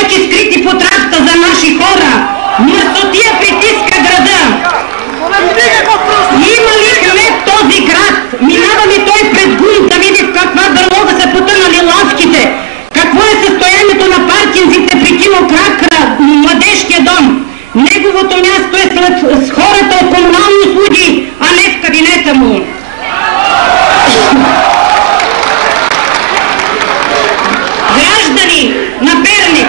жестоки скрити под рафта за наши хора. Мърсотия притиска града. Има ли хлеб този град? Минава ли той пред гум да види в каква берлога са потънали лавките? Какво е състоянието на паркинзите при Кинокракра, младежкия дом? Неговото място е с хората от комунални услуги, а не в кабинета му. Граждани на Перник,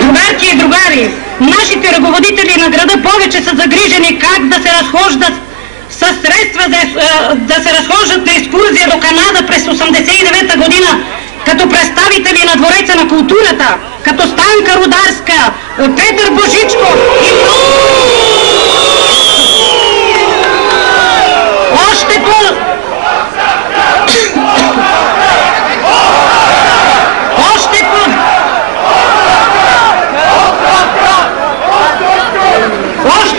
другарки и другари, нашите ръководители на града повече са загрижени как да се разхождат със средства да се разхождат на екскурзия до Канада през 1989 година като представители на Двореца на културата, като Станка Рударска, Петър Божичков и още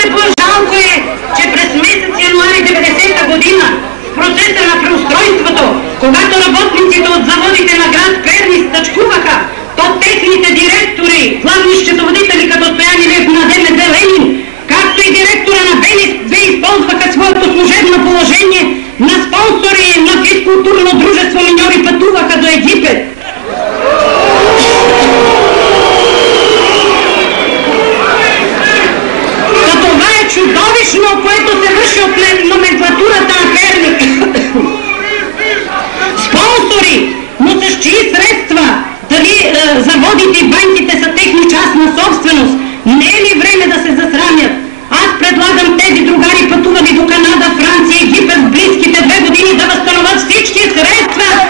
по-жалко е, че през месец януари 90-та година в процеса на преустройството, когато работниците от заводите на град Перник стачкуваха, то техните директори, главни счетоводители като Стоян Илиев на ДМД Ленин, както и директора на БНС използваха своето служебно положение на спонсори на физкултурно дружество миньори пътуваха до Египет. Това е чудовищно, което се върши от номенклатурата на Перник. Спонсори, но с чии средства, дали заводите и банките са техни частна собственост, не е ли време да се засрамят? Аз предлагам тези другари пътували до Канада, Франция и Египет в близките 2 години да възстановят всички средства.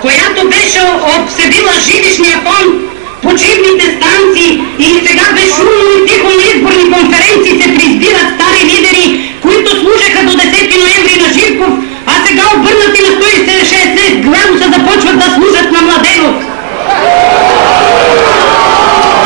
Която беше обсебила жилищния фонд, почивните станции и сега безшумно и тихо на изборни конференции се преизбират стари лидери, които служеха до 10 ноември на Живков, а сега обърнати на 160 градуса започват да служат на Младенов.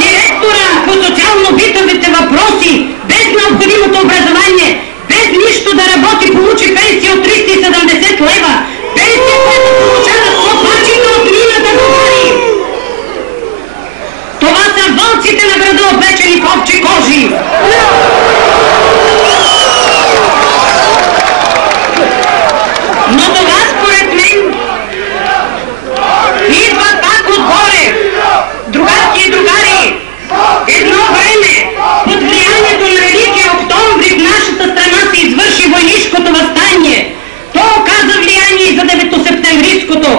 Директора по социално-битовите въпроси, без необходимото образование, без нищо да работи, получи пенсия от 370 лева. Пенсия, която получават слопачите от мината говори. Това са вълците на града, облечени в овчи кожи. Но това според мен идва пак отгоре. Другарки и другари, едно време под влиянието на Великия октомври в нашата страна се извърши войнишкото въстание. То оказа влияние и за 9-септемврийското.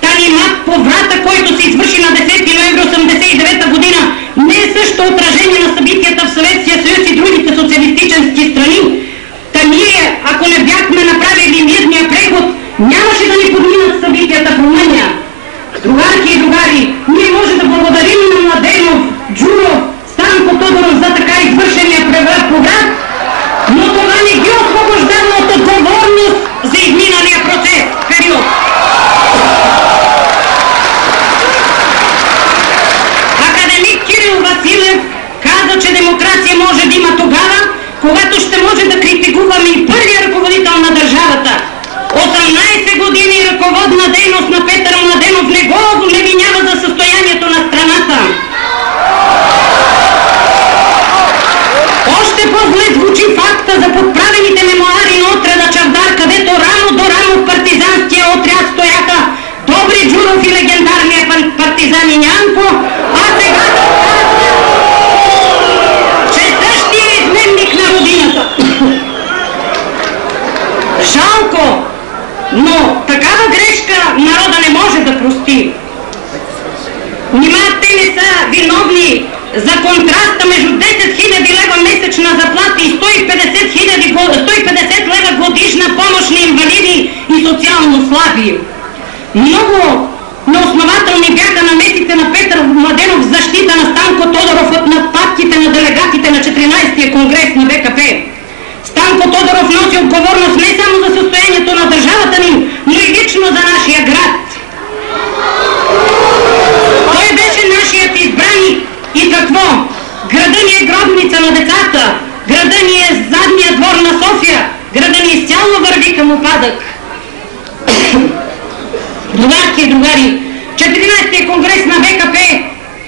Танимат по врата, който се извърши на 10 ноември 1989 година, не е също отражение на събитията в Съветския съюз и другите социалистически страни. Та ние, ако не бяхме направили мирния преход, нямаше да ни подминат събитията в Румъния. Другарки и другари, ние може да благодарим на Младенов, Джуров, Станко Тодоров за така извършения поврат, но това не ги освобождава от отговорност за изминалия процес, период. Академик Кирил Василев каза, че демокрация може да има тогава, когато ще може да критикуваме и първия ръководител на държавата. 18 години ръководна дейност на Петър Младенов не го обвинява за състоянието на страната. Още по-зле звучи факта за подправените мемуари на отряда Чавдар, където рамо до рамо в партизанския отряд стояха Добри Джуров и легендарния партизан Янко, а сега че същия е изменник на родината. Жалко, но такава грешка народа не може да прости. Нима те не са виновни за контраста между 10 000 лева месечна заплата и 150 лева годишна помощ на инвалиди и социално слаби. Много Неоснователни бяха намесите на Петър Младенов в защита на Станко Тодоров от нападките на делегатите на 14-тия конгрес на БКП. Станко Тодоров носи отговорност не само за състоянието на държавата ни, но и лично за нашия град. Той беше нашият избраник и какво? Града ни е гробница на децата, града ни е задния двор на София, града ни изцяло върви към упадък. Другарки и другари, 14-тия конгрес на БКП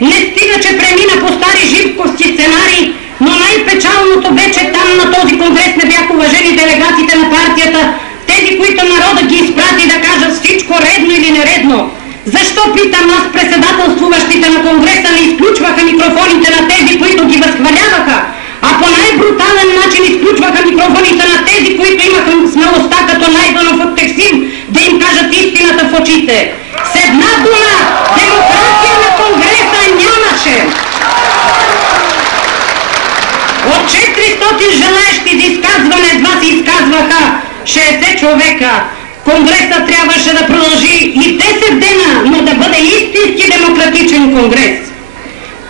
не стига, че премина по стари живковски сценарии, но най-печалното бе, че там на този конгрес не бяха уважени делегатите на партията, тези, които народа ги изпрати да кажат всичко редно или нередно. Защо, питам аз, председателствуващите на конгреса не изключваха микрофоните на тези, които ги възхваляваха, а по най-брутален начин изключваха микрофоните на тези, които имаха смелостта като Найденов от Тексим да им кажат истината в очите? С една дума, демокрация на конгреса нямаше. От 400 желаещи за изказване едва се изказваха 60 човека. Конгресът трябваше да продължи и 10 дена, но да бъде истински демократичен конгрес.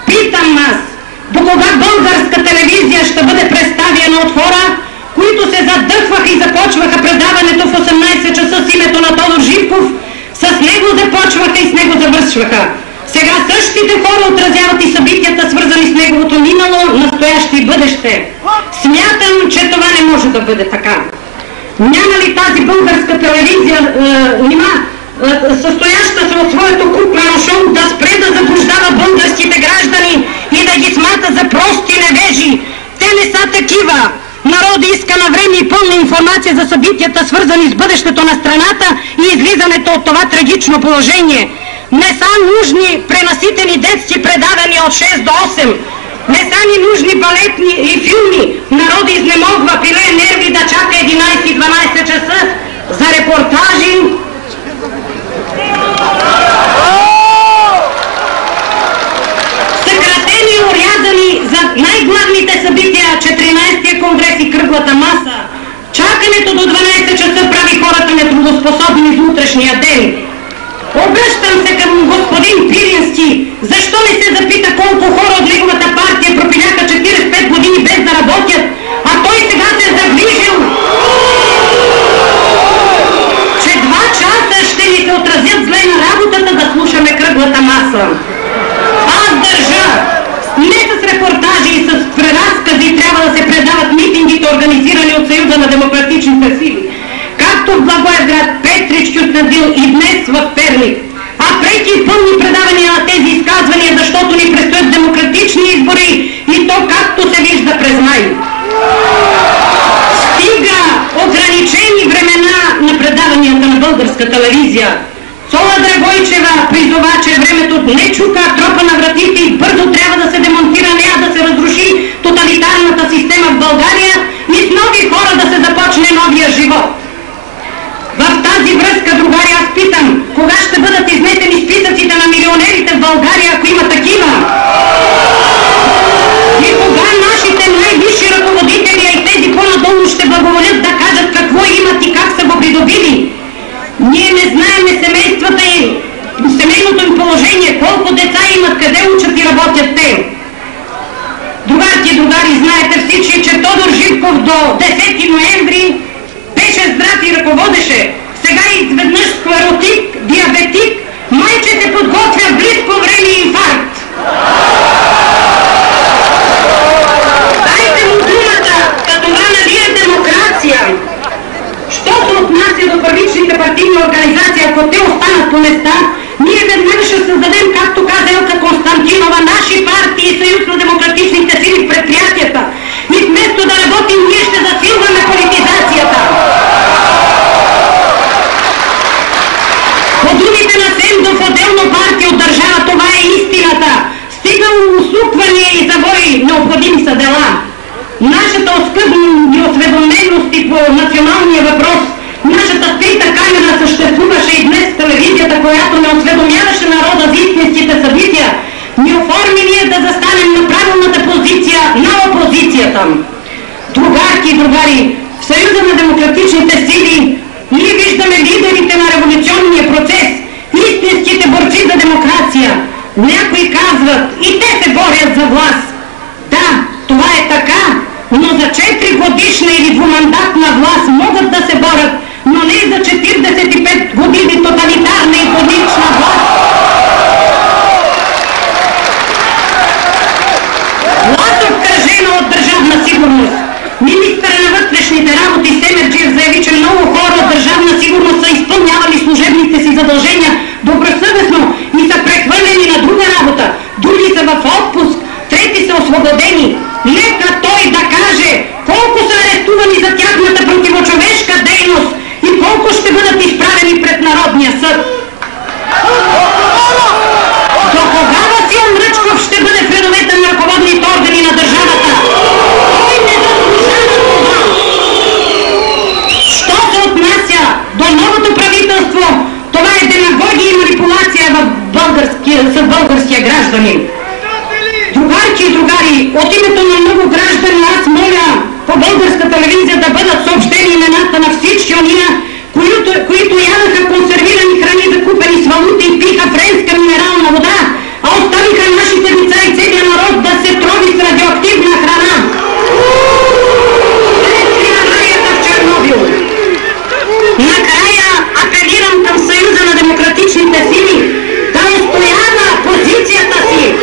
Питам аз, до кога българска телевизия ще бъде представена от хора, които се задъхваха и започваха предаването в 18 часа с името на Тодор Живков, с него започваха и с него завършваха. Сега същите хора отразяват и събитията, свързани с неговото минало, настояще и бъдеще. Смятам, че това не може да бъде така. Няма ли тази българска телевизия, състояща се от своето куплено шоу, да спре да заблуждава българските граждани и да ги смята за прости невежи? Те не са такива. Народът иска на време и пълна информация за събитията, свързани с бъдещето на страната и излизането от това трагично положение. Не са нужни пренаситени детски предавания от 6 до 8. Не са ни нужни балетни и филми. Народът изнемогва, пилее нерви да чака 11-12 часа за репортажи. Съкратени и урязани за най-главните събития 14-тия конгрес и кръглата маса. Чакането до 12 часа прави хората нетрудоспособни в утрешния ден. Обръщам се към господин Пирински. Защо не се запита колко хора от неговата партия пропиляха 45 години без да работят, а той сега се е загрижил, че 2 часа ще ни се отразят зле на работата да слушаме кръглата маса. Аз държа не с репортажи и с преразкази трябва да се предават митингите, организирани от Съюза на демократичните сили, както в Благоевград, Петрич, Кюстендил и днес в Перник. А преки и пълни предавания на тези изказвания, защото ни предстоят демократични избори и то както се вижда през май. Стига ограничени времена на предаванията на българска телевизия. Цола Драгойчева призова, че времето не чука, тропа на вратите и бързо трябва да се демонтира, не да се разруши тоталитарната система в България и с нови хора да се започне новия живот. В тази връзка, другари, аз питам, кога ще бъдат изнесени списъците на милионерите в България, ако има такива? И кога нашите най-висши ръководители, а и тези по-надолу ще благоволят да кажат какво имат и как са го придобили? Ние не знаем семействата им, семейното им положение, колко деца имат, къде учат и работят те. Другарки и другари, знаете всички, че Тодор Живков до 10 ноември беше здрав и ръководеше. Сега изведнъж склеротик, диабетик, майче се подготвя близко време и инфаркт. Дайте му думата, като рана ли е демокрация? Що се отнася до първичните партийни организации, ако те останат по места, ние веднага ще създадем, както каза Елка Константинова, наши партии и Съюз на демократичните сили в предприятията. И вместо да работим, ние ще засилваме политизацията. По думите на Сендов, отделно партия от държава, това е истината. Стигнало усуквания и завои, необходими са дела. Нашата оскъдна осведоменост и по националния въпрос, нашата скрита камера съществуваше и днес в телевизията, която не осведомяваше народа за истинските събития, ни оформи ние да застанем на правилната позиция на опозицията. Другарки и другари, в Съюза на демократичните сили ние виждаме лидерите на революционния процес, истинските борци с българския гражданин. Другарки и другари, от името на много граждани аз моля по българска телевизия да бъдат съобщени имената на всички ония, които ядаха консервирани храни, закупени с валута и пиха френска минерална вода, а оставиха нашите деца и целия народ да се трови с радиоактивна храна. В Чернобил. Накрая апелирам към Съюза на демократичните сили да устоява позицията си.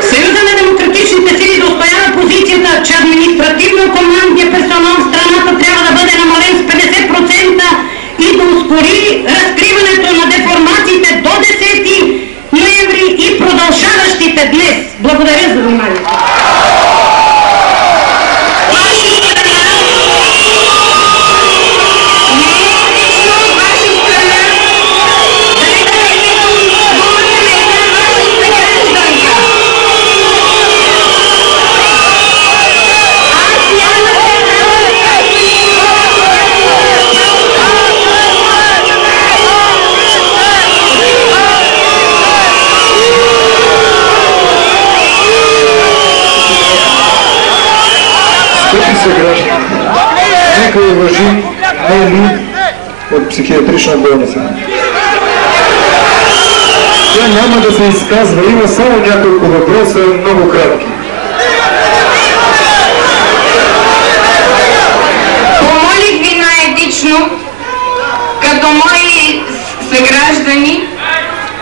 Съюза на демократичните сили да устоява позицията, че административно-командният персонал в страната трябва да бъде намален с 50% и да ускори разкриването на деформациите до 10 ноември и продължаващите днес. Благодаря за вниманието. Нека уважи Нели от психиатрична болница. Тя няма да се изказва, има само няколко въпроса, много кратки. Помолих ви наетично, като мои съграждани,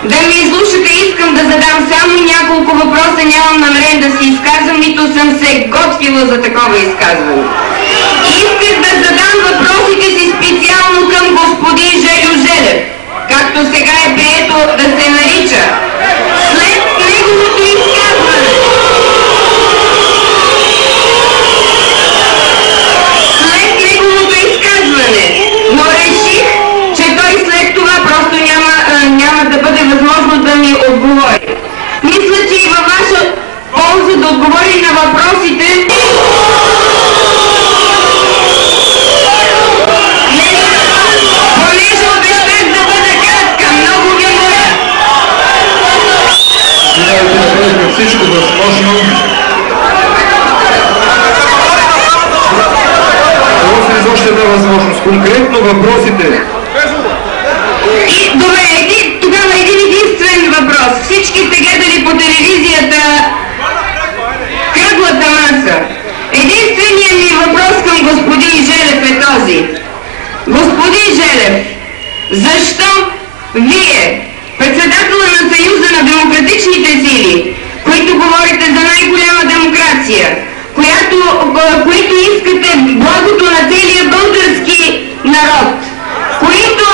да ме изслушате. Искам да задам само няколко въпроса, нямам намерение да се изказвам, нито съм се готвила за такова изказване. Исках да задам въпросите си специално към господин Жельо Желев, както сега е прието да се нарича. След неговото изказване, но реших, че той след това просто няма да бъде възможно да ми отговори. Мисля, че и във ваша полза да отговори на въпросите. Понеже обещах да бъда кратка, много ви моля. Всичко възможно. Това е още една възможност. Конкретно въпросите. И добре, тогава един единствен въпрос. Всички сте гледали по телевизията Кръглата маса. Единственият ми въпрос към господин Желев е този. Господин Желев, защо вие, председателя на Съюза на демократичните сили, които говорите за най-голяма демокрация, които искате благото на целия български народ, които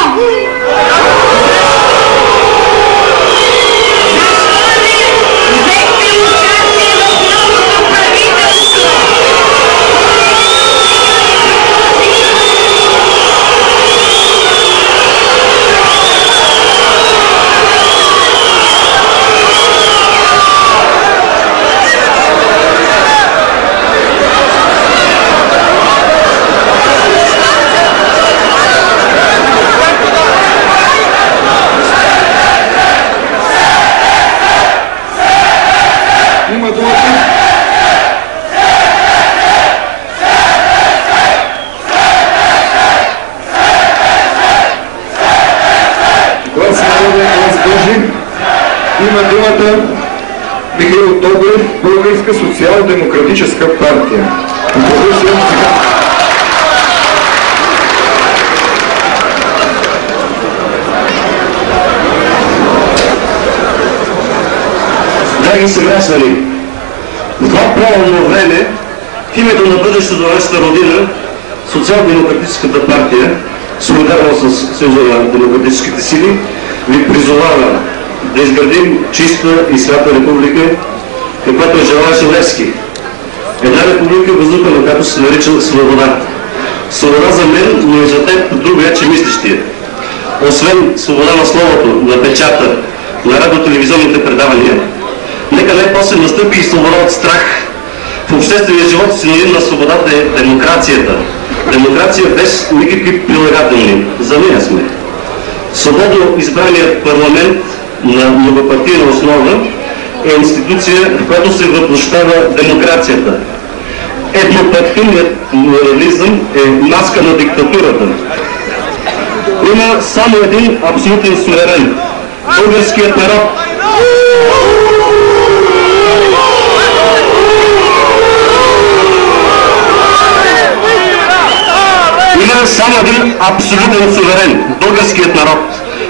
има думата Михаил Добрев, Българска социал-демократическа партия. Драги съграждани, в това правилно време, в името на бъдещето на нашата родина, Социал-демократическата партия, солидарно с Съюза на демократическите сили, ви призовава да изградим чиста и свята република, каквато желаеше Левски. Една република, въздуха на която се нарича свобода. Свобода за мен, но и за теб, друг вече мислещия. Освен свобода на словото, на печата, на радио-телевизионните предавания, нека най-после настъпи и свобода от страх. В обществения живот синоним на свободата е демокрацията. Демокрация без никакви прилагателни. За нея сме. Свободно избраният парламент на многопартийна основа е институция, в която се въплощава демокрацията. Еднопартийният морализъм е маска на диктатурата. Има само един абсолютен суверен – българският народ. Има само един абсолютен суверен – българският народ.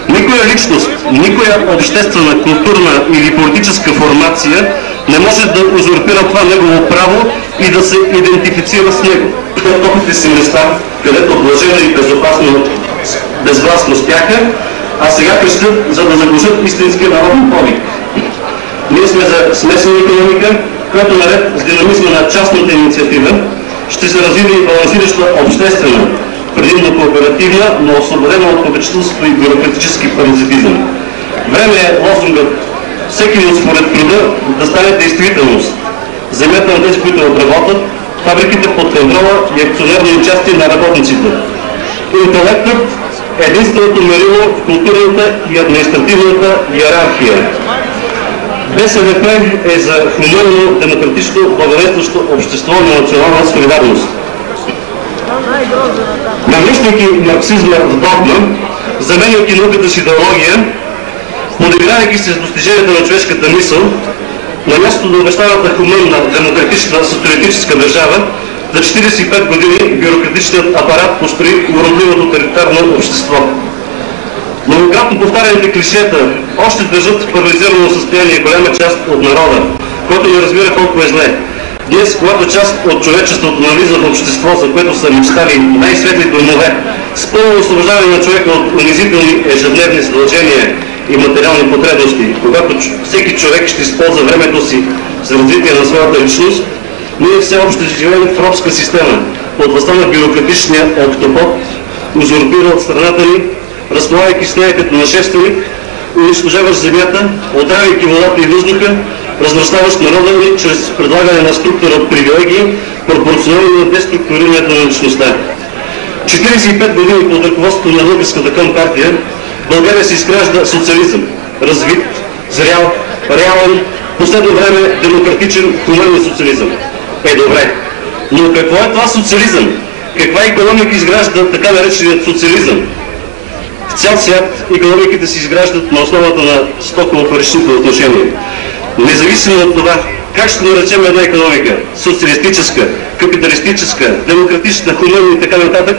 Никоя личност, никоя обществена, културна или политическа формация не може да узурпира това негово право и да се идентифицира с него. Топите си места, където блажено и безопасно безгласно спяха, а сега крещят, за да заглушат истинския народен повик. Ние сме за смесена икономика, която наред с динамизма на частната инициатива ще се развива и балансираща обществена, предимно кооперативна, но освободена от попечителство и бюрократически паразитизъм. Време е лозунгът всеки от според труда да стане действителност. Земята на тези, които отработят, фабриките под контрола и акционерно участие на работниците. Интелектът е единственото мерило в културната и административната иерархия. БСВП е за хуманно, демократично, благоденстващо общество на национална солидарност. Навличайки марксизма в догма, заменяйки науката с идеология, подигравайки се с достиженията на човешката мисъл, на мястото на обещаната хуманна, демократична, социалистическа държава, за 45 години бюрократичният апарат построи уродливо тоталитарно общество. Многократно повтаряните клишета още държат в парализирано състояние голяма част от народа, който не разбира колко е зле. Днес, когато част от човечеството навлиза в общество, за което са мечтали най-светли домове, с пълно освобождаване на човека от унизителни ежедневни задължения и материални потребности, когато всеки човек ще използва времето си за развитие на своята личност, ние все още живеем в робска система, под властта на бюрократичния октопод, узурпира от страната ни, разполагайки с нея като нашественик, унищожаваш земята, отравяйки водата и въздуха, размръщаващ народа ни чрез предлагане на структура от привилегии, пропорционално на деструктурирането на личността. 45 години под ръководството на българската компартия България се изгражда социализъм, развит, зрял, реален, в последно време демократичен, хуманен социализъм. Е, добре. Но какво е това социализъм? Каква икономика изгражда така нареченият социализъм? В цял свят икономиките се изграждат на основата на стоково-паричните отношения. Независимо от това, как ще наречем една икономика? Социалистическа, капиталистическа, демократична, хуманна и така нататък.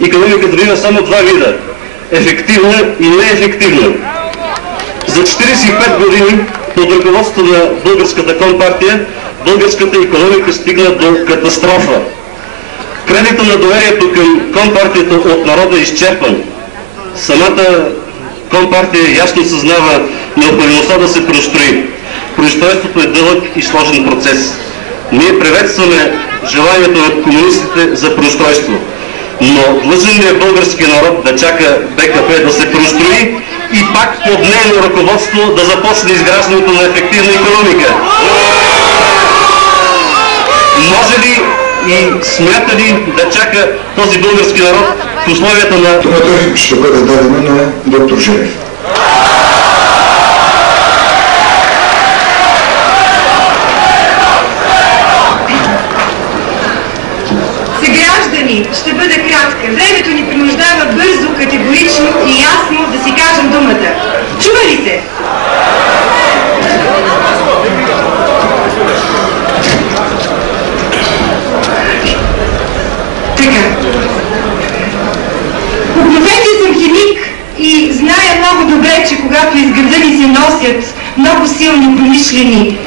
Икономиката има само два вида – ефективна и неефективна. За 45 години под ръководството на българската компартия, българската икономика стигна до катастрофа. Кредитът на доверието към компартията от народа е изчерпан. Самата компартия ясно съзнава необходимостта да се преустрои. Преустройството е дълъг и сложен процес. Ние приветстваме желанието на комунистите за преустройство. Но длъжен ли е българския народ да чака БКП да се преустрои и пак под нейно ръководство да започне изграждането на ефективна икономика? Може ли и смята ли да чака този български народ в условията на... Думата ще бъде дадена на доктор Желев. Съграждани, ще бъда кратка. Времето ни принуждава бързо, категорично и ясно да си кажем думата. Чува ли се? Така. По професия съм химик и зная много добре, че когато из гърда ни се носят много силни промишлени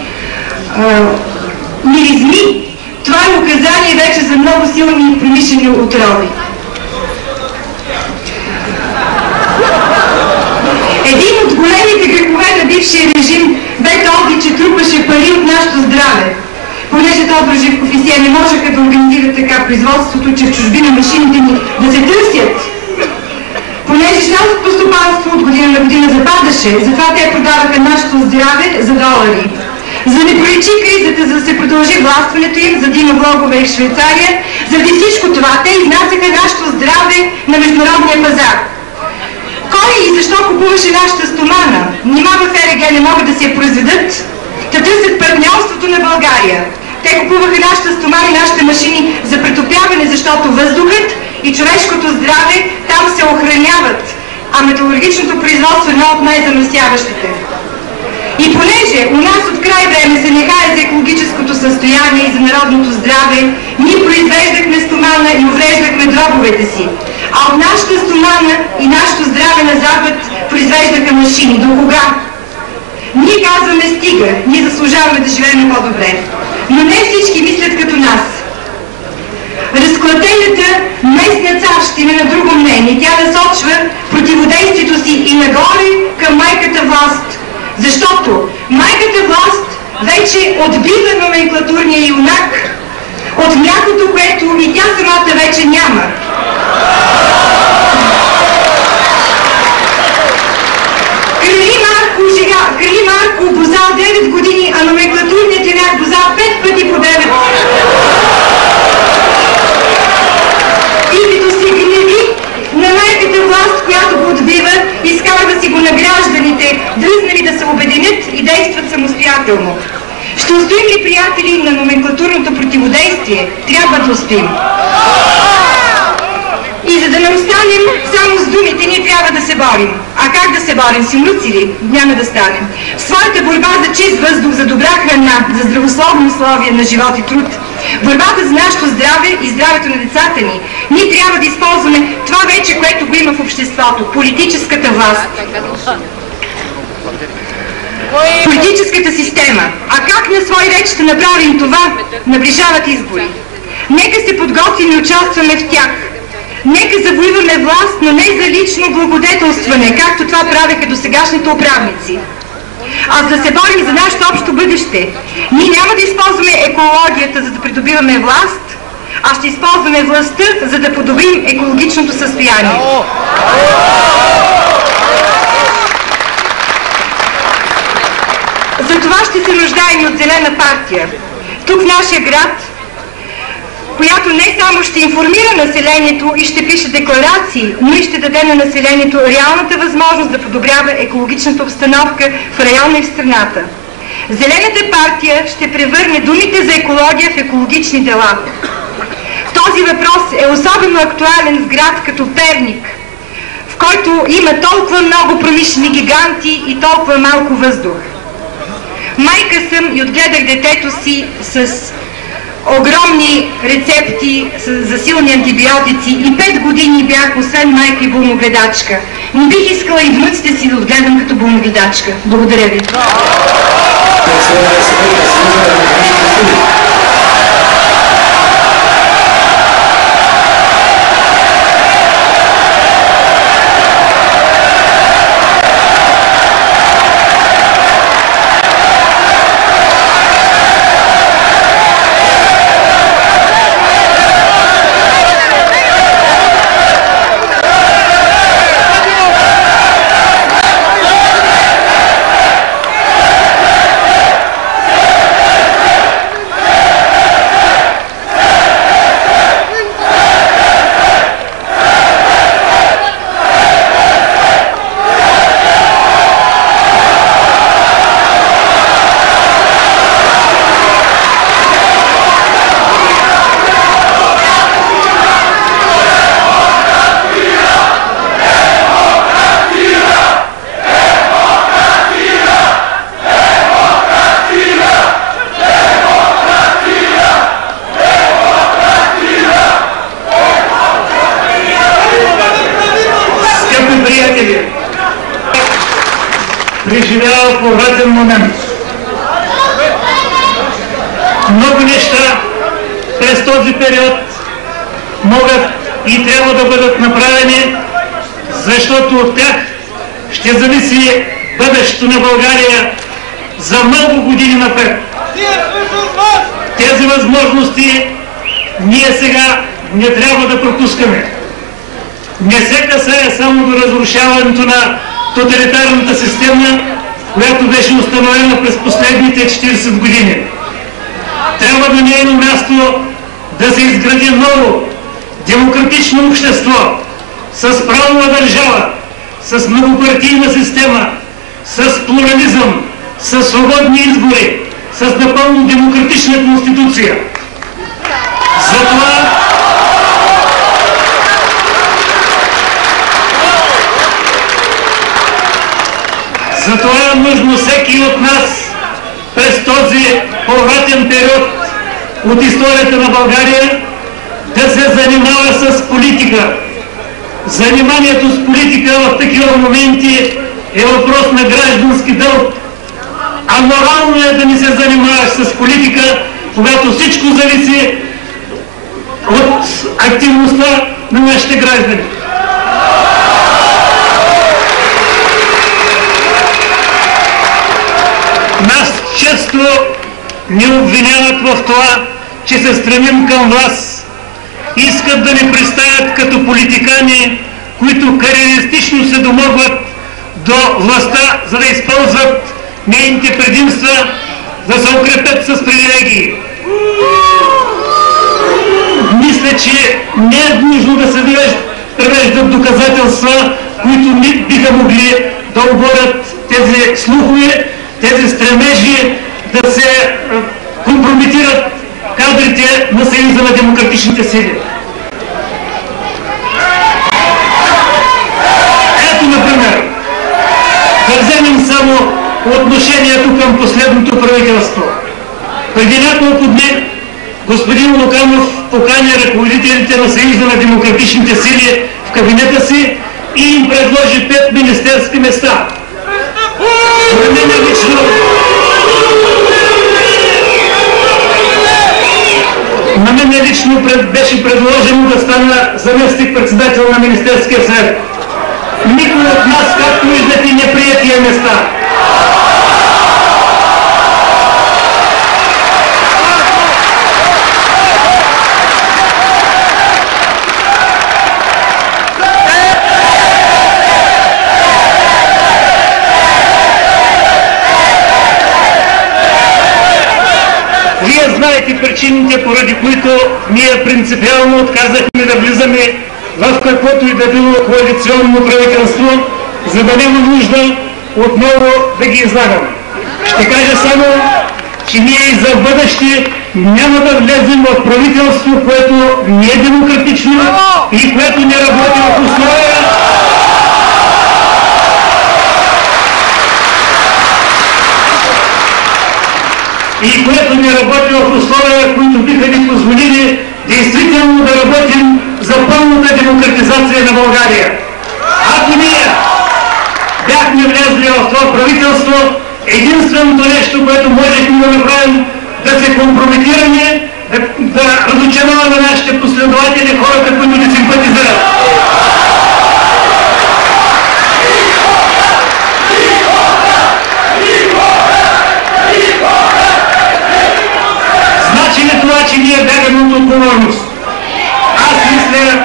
миризми, това е указание вече за много силни промишлени отрови. Един от големите грехове на бившия режим бе този, че трупаше пари от нашето здраве. Понеже Тодор Живков и Сия не можеха да организират така производството, че в чужбина машините ни да се търсят. Понеже селското стопанство от година на година западаше, затова те продаваха нашето здраве за долари. За да не проличи кризата, за да се продължи властването им, за да има влогове в Швейцария, заради всичко това те изнасяха нашето здраве на международния пазар. Кой и защо купуваше нашата стомана? Нима в ФРГ не могат да се я произведат? Те търсят партньорството на България. Те купуваха нашата стомана и нашите машини за претопяване, защото въздухът и човешкото здраве там се охраняват, а металургичното производство е едно от най-замърсяващите. И понеже у нас от край време се нехае за екологическото състояние и за народното здраве, ние произвеждахме стомана и увреждахме дробовете си. А от нашата стомана и нашето здраве на Запад произвеждаха машини. До кога? Ние казваме стига, ние заслужаваме да живеем по-добре. Но не всички мислят като нас. Разклатената местна царщина на друго мнение, тя насочва противодействието си и нагоре към майката власт. Защото майката власт вече отбива номенклатурния юнак от млякото, което и тя самата вече няма. Крали Марко бозал 9 години, а номенклатурният юнак бозал 5 пъти по 9. И като се гневи на майката власт, която го отбива, изкарва си го на гражданите, дръзнали да се обединят и действат самостоятелно. Ще устоим ли, приятели, на номенклатурното противодействие? Трябва да устоим. И за да не останем само с думите, ние трябва да се борим. А как да се борим? Симруци ли? Няма да станем. В своята борба за чист въздух, за добра храна, за здравословни условия на живот и труд, борбата за нашето здраве и здравето на децата ни, ние трябва да използваме това вече, което го има в обществото – политическата власт. Политическата система. А как на свой реч ще направим това? Наближават избори. Нека се подготвим и участваме в тях. Нека завоюваме власт, но не за лично благодетелстване, както това правеха досегашните управници. А за да се борим за нашето общо бъдеще, ние няма да използваме екологията, за да придобиваме власт, а ще използваме властта, за да подобрим екологичното състояние. За това ще се нуждаем и от зелена партия. Тук в нашия град, която не само ще информира населението и ще пише декларации, но и ще даде на населението реалната възможност да подобрява екологичната обстановка в района и в страната. Зелената партия ще превърне думите за екология в екологични дела. Този въпрос е особено актуален в град като Перник, в който има толкова много промишлени гиганти и толкова малко въздух. Майка съм и отгледах детето си с огромни рецепти за силни антибиотици и 5 години бях освен майка и болногледачка. Не бих искала и внуците си да отгледам като болногледачка. Благодаря ви. Преживява повратен момент. Много неща през този период могат и трябва да бъдат направени, защото от тях ще зависи бъдещето на България за много години напред. Тези възможности ние сега не трябва да пропускаме. Не се касае само до разрушаването на тоталитарната система, която беше установена през последните 40 години. Трябва на нейно място да се изгради ново, демократично общество, с правова държава, с многопартийна система, с плурализъм, с свободни избори, с напълно демократична конституция. Затова е нужно всеки от нас през този повратен период от историята на България да се занимава с политика. Заниманието с политика в такива моменти е въпрос на граждански дълг. А морално е да не се занимаваш с политика, когато всичко зависи от активността на нашите граждани. Нас често ни обвиняват в това, че се стремим към власт. Искат да ни представят като политикани, които кариеристично се домогват до властта, за да използват нейните предимства, да се укрепят с привилегии. Мисля, че не е нужно да се превеждат доказателства, които биха могли да оборят тези слухове, тези стремежи да се компрометират кадрите на Съюза на демократичните сили. Ето, например, да вземем само отношението към последното правителство. Преди няколко дни господин Луканов покани ръководителите на Съюза на демократичните сили в кабинета си и им предложи 5 министерски места. На мен лично беше предложено да стана заместник-председател на Министерския съвет. Никой от нас, както виждате, не прие тия места. Вие знаете причините, поради които ние принципиално отказахме да влизаме в каквото и да било коалиционно правителство, за да няма нужда отново да ги излагаме. Ще кажа само, че ние и за бъдеще няма да влезем в правителство, което не е демократично и което не работи в условия които биха ни позволили действително да работим за пълната демократизация на България. Ако ние бяхме влезли в това правителство, единственото нещо, което можехме да направим, да се компрометираме, да разочароваме нашите последователи, хората, които ни симпатизират. Значи ли това, че ние бягаме от отговорност? Аз мисля,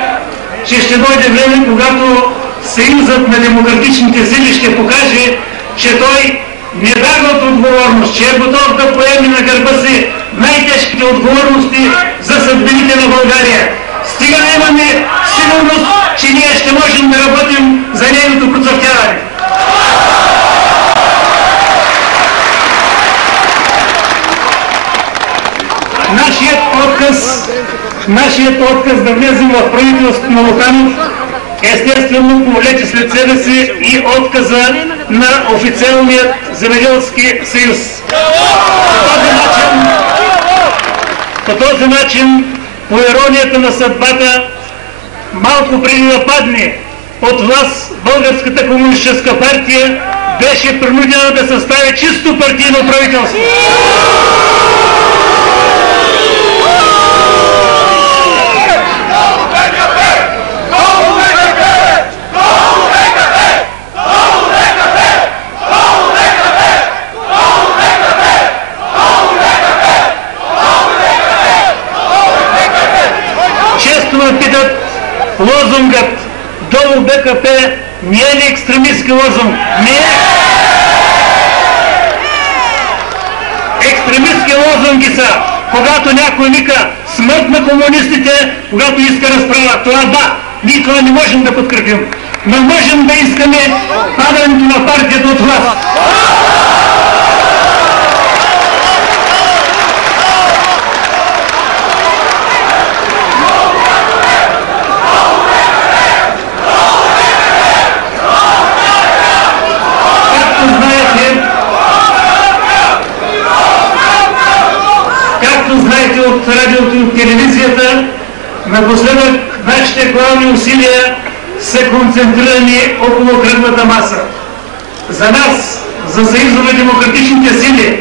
че ще дойде време, когато Съюзът на демократичните сили ще покаже, че той не бяга от отговорност, че е готов да поеме на гърба си най-тежките отговорности за съдбините на България. Стига да имаме сигурност, че ние ще можем да работим за нейното процъфтяване. Нашият отказ да влезем в правителството на Луканов естествено повлече след себе си и отказа на официалният земеделски съюз. По този начин, по иронията на съдбата, малко преди да падне от власт Българската комунистическа партия беше принудена да състави чисто партийно правителство. Лозунгът долу БКП не е ли екстремистски лозунг? Не е! екстремистски лозунги са, когато някой вика смърт на комунистите, когато иска разправа. Това да, ние това не можем да подкрепим. Но можем да искаме падането на партията от власт. От радиото и от телевизията, напоследък нашите главни усилия са концентрирани около кръглата маса. За нас, за Съюза на демократичните сили,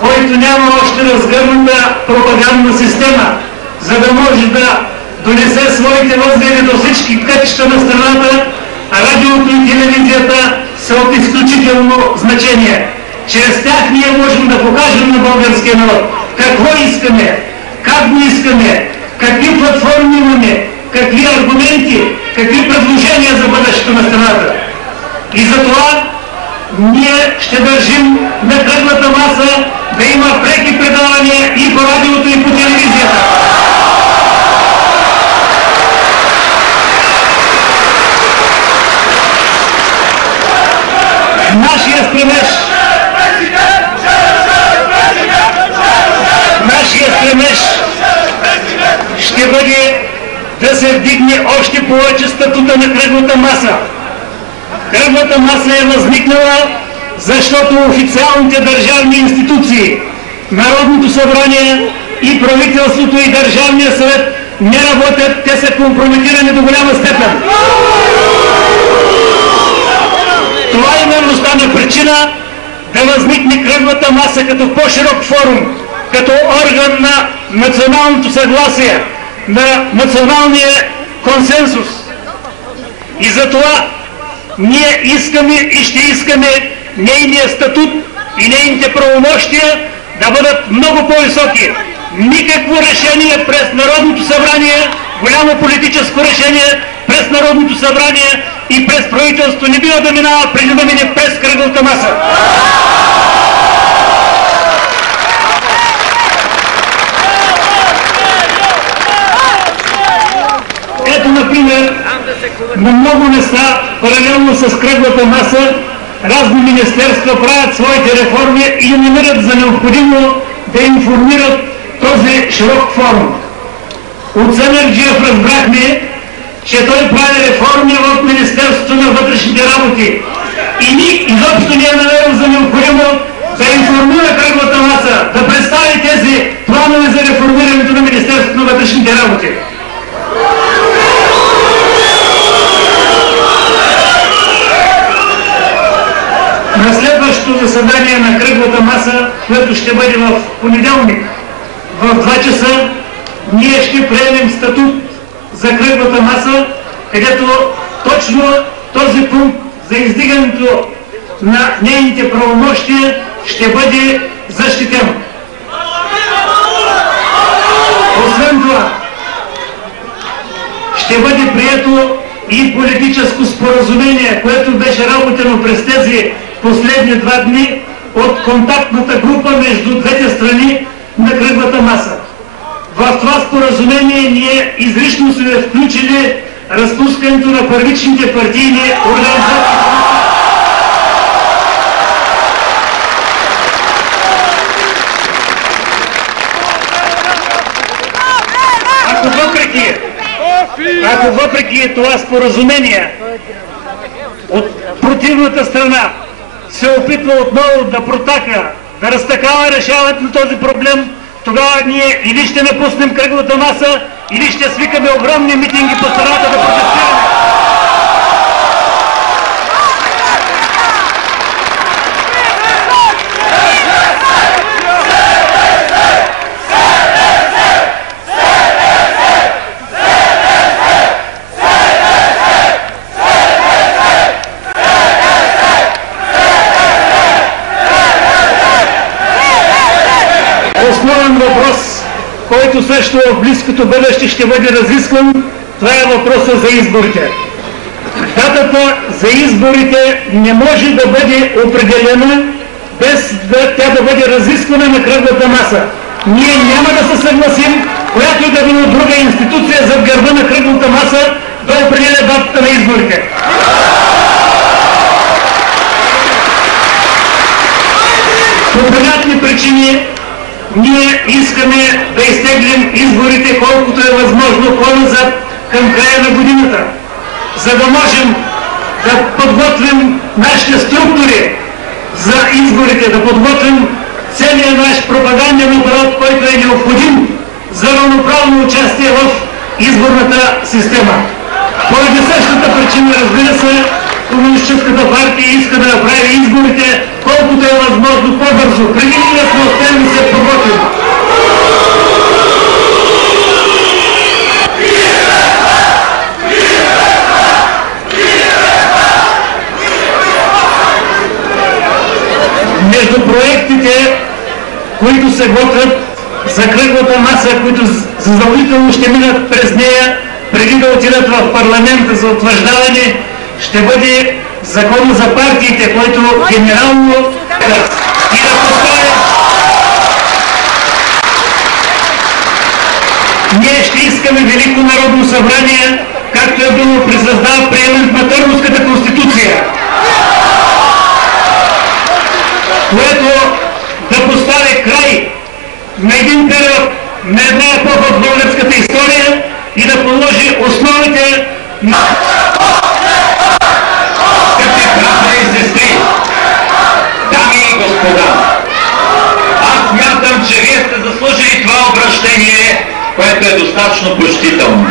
който няма още разгърната пропагандна система, за да може да донесе своите възгледи до всички кътчета на страната, радиото и телевизията са от изключително значение. Чрез тях ние можем да покажем на българския народ какво искаме, как го искаме, какви платформи имаме, какви аргументи, какви предложения за бъдещето на страната. И затова ние ще държим на кръглата маса да има преки предавания и по радиото, и по телевизията. Нашия стремеж ще бъде да се вдигне още повече статута на кръглата маса. Кръглата маса е възникнала, защото официалните държавни институции, Народното събрание и правителството и Държавния съвет не работят, те са компрометирани до голяма степен. Това именно стана причина да възникне кръглата маса като по-широк форум, като орган на националното съгласие, на националния консенсус. И затова ние искаме и ще искаме нейния статут и нейните правомощия да бъдат много по-високи. Никакво решение през Народното събрание, голямо политическо решение през Народното събрание и през правителството не бива да минава преди да мине през кръглата маса. Ето, например, на много места, паралелно с кръглата маса, разни министерства правят своите реформи и намират за необходимо да информират този широк форум. От Семерджиев разбрахме, че той прави реформи в Министерството на вътрешните работи. И ни изобщо не е намерил за необходимо да информира кръглата маса, да представи тези планове за реформирането на Министерството на вътрешните работи. На следващото заседание на кръглата маса, което ще бъде в понеделник, в 2 часа, ние ще приемем статут за кръглата маса, където точно този пункт за издигането на нейните правомощия ще бъде защитен. Освен това, ще бъде прието и политическо споразумение, което беше работено през тези последни 2 дни от контактната група между двете страни на кръглата маса. В това споразумение ние изрично сме включили разпускането на първичните партийни организации. Ако въпреки това споразумение от противната страна се опитва отново да протака, да разтакава решаването на този проблем, тогава ние или ще напуснем кръглата маса, или ще свикаме огромни митинги по страната да протестираме. Основен въпрос, който също в близкото бъдеще ще бъде разискван, това е въпросът за изборите. Датата за изборите не може да бъде определена без тя да бъде разисквана на кръглата маса. Ние няма да се съгласим, която и да било друга институция зад гърба на кръглата маса да определя датата на изборите. По понятни причини ние искаме да изтеглим изборите колкото е възможно по-назад към края на годината, за да можем да подготвим нашите структури за изборите, да подготвим целият наш пропаганден апарат, който е необходим за равноправно участие в изборната система. Поради същата причина, разбира се, Комунистическата партия иска да направи изборите колкото е възможно по-бързо, преди да сме успели да се подготвим. Между проектите, които се готвят за кръглата маса, които задължително ще минат през нея, преди да отидат в парламента за утвърждаване, ще бъде закона за партиите, който генерално и да поставя. Ние ще искаме Велико народно събрание, както е било при приемането на Търновската конституция, което да постави край на един период, на една епоха в българската история и да положи основите на... Скъпи братя и сестри, дами и господа, аз смятам, че вие сте заслужили това обращение, което е достатъчно почтително.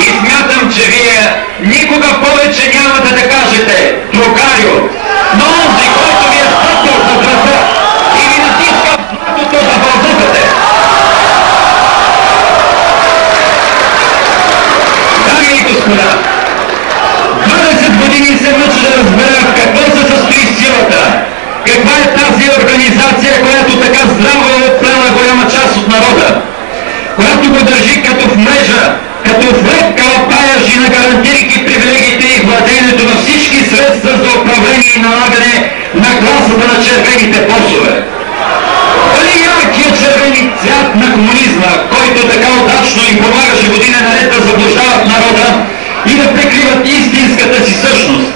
И смятам, че вие никога повече нямате да кажете другарю, но онзи, който ви е стъпил за кръста и ви натиска платото да бълбукате. Дами и господа, 20 години се мъча да разбера в какво се състои силата, каква е тази организация, която така здраво е отправила голяма част от народа, която го държи като в мрежа, като в ред калапаяжи на гарантирайки привилегиите и владението на всички средства за управление и налагане на класата на червените босове. Дали яркият червени цвят на комунизма, който така удачно им помагаше година наред да заблуждават народа и да прикриват истинската си същност.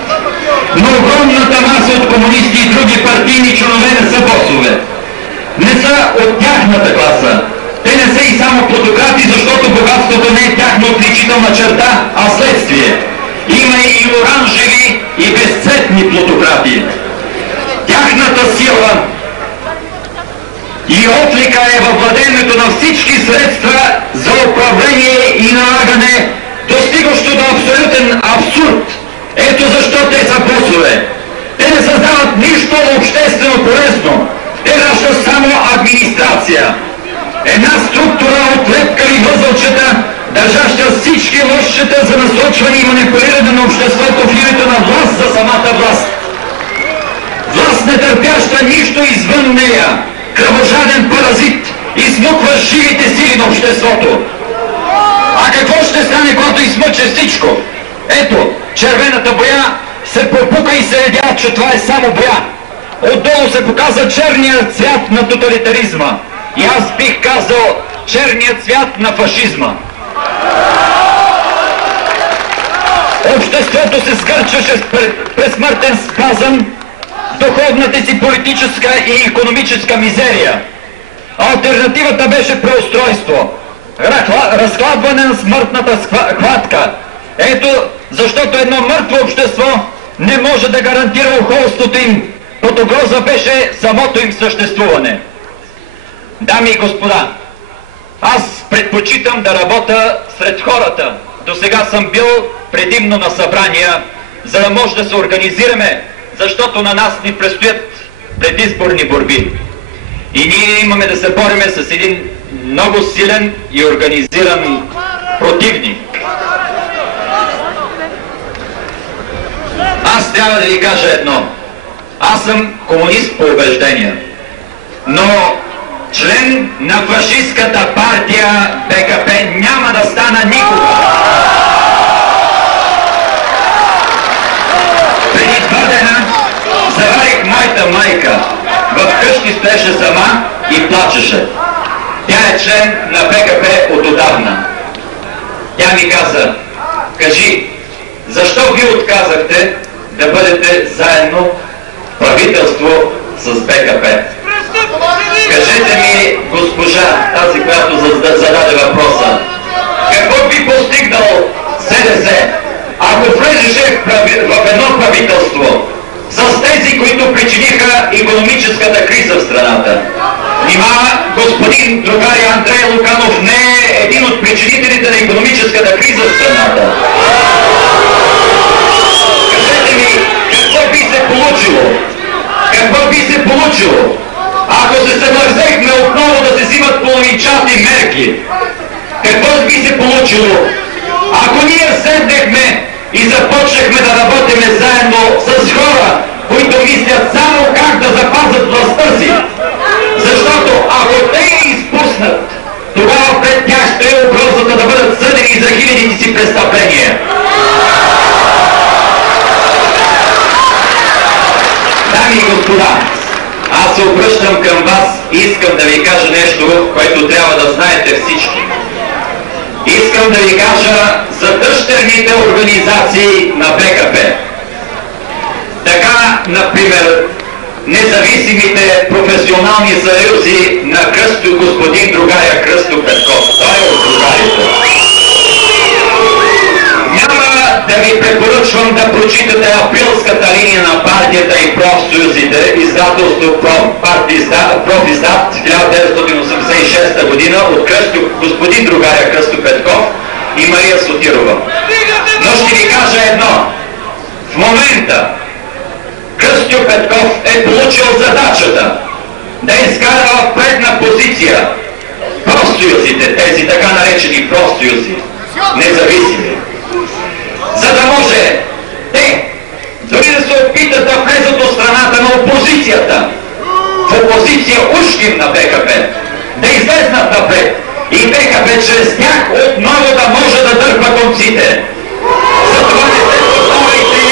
Но огромната маса от комунисти и други партийни членове не са босове. Не са от тяхната класа. Те не са и само плутократи, защото богатството не е тяхна отличителна черта, а следствие. Има и оранжеви и безцветни плутократи. Тяхната сила и отлика е във владението на всички средства за управление и налагане, достигащо до абсолютен абсурд. Ето защо те са босове. Те не създават нищо обществено полезно. Те раждат само администрация. Една структура от лепкави възълчета, държаща всички лошчета за насочване и манипулиране на обществото в името на власт за самата власт. Власт не търпяща нищо извън нея, кръвожаден паразит, измуква живите сили на обществото. А какво ще стане, когато измъче всичко? Ето, червената боя се пропука и се видя, че това е само боя. Отдолу се показва черният цвят на тоталитаризма. И аз бих казал черният цвят на фашизма. Обществото се скърчваше през смъртен спазъм, духовната си политическа и икономическа мизерия. Алтернативата беше преустройство, разхлабване на смъртната хватка. Ето защото едно мъртво общество не може да гарантира ухолството им, под угроза беше самото им съществуване. Дами и господа, аз предпочитам да работя сред хората. До сега съм бил предимно на събрания, за да може да се организираме, защото на нас ни предстоят предизборни борби. И ние имаме да се бориме с един много силен и организиран противник. Аз трябва да ви кажа едно. Аз съм комунист по убеждения, но член на фашистката партия БКП няма да стана никога. Преди 2 дена заварих моята майка в член на БКП от отдавна. Тя ми каза: кажи, защо ви отказахте да бъдете заедно правителство с БКП? Кажете ми, госпожа, тази, която зададе въпроса, какво би постигнал СДС, ако влезеше в едно правителство с тези, които причиниха икономическата криза в страната? Нима господин другаря Андрей Луканов не е един от причинителите на икономическата криза в страната? Кажете ми, какво би се получило? Какво би се получило, ако се съгласехме отново да се взимат половинчати мерки? Какво би се получило, ако ние седнехме и започнахме да работиме заедно с хора, които мислят само как да запазят властта си? Защото ако те я изпуснат, тогава пред тях ще е угрозата да бъдат съдени за хилядите си престъпления. Дами и господа, аз се обръщам към вас и искам да ви кажа нещо, което трябва да знаете всички. Искам да ви кажа за дъщерните организации на БКП. Така, например, независимите професионални съюзи на господин другаря Кръстю Петков. Той е от другарите. Няма да ви препоръчвам да прочитате априлската линия на партията и профсъюзите, издателство Профиздат 1986 година от господин другаря Кръстю Петков и Мария Сотирова. Но ще ви кажа едно. В момента Кръстю Петков е получил задачата да изкара в предна позиция профсъюзите, тези така наречени профсъюзи, независими, за да може те дори да се опитат да влезат от страната на опозицията, в опозиция ушким на БКП, да излезнат напред и БКП чрез тях отново да може да дърпа конците. Затова не се поддавайте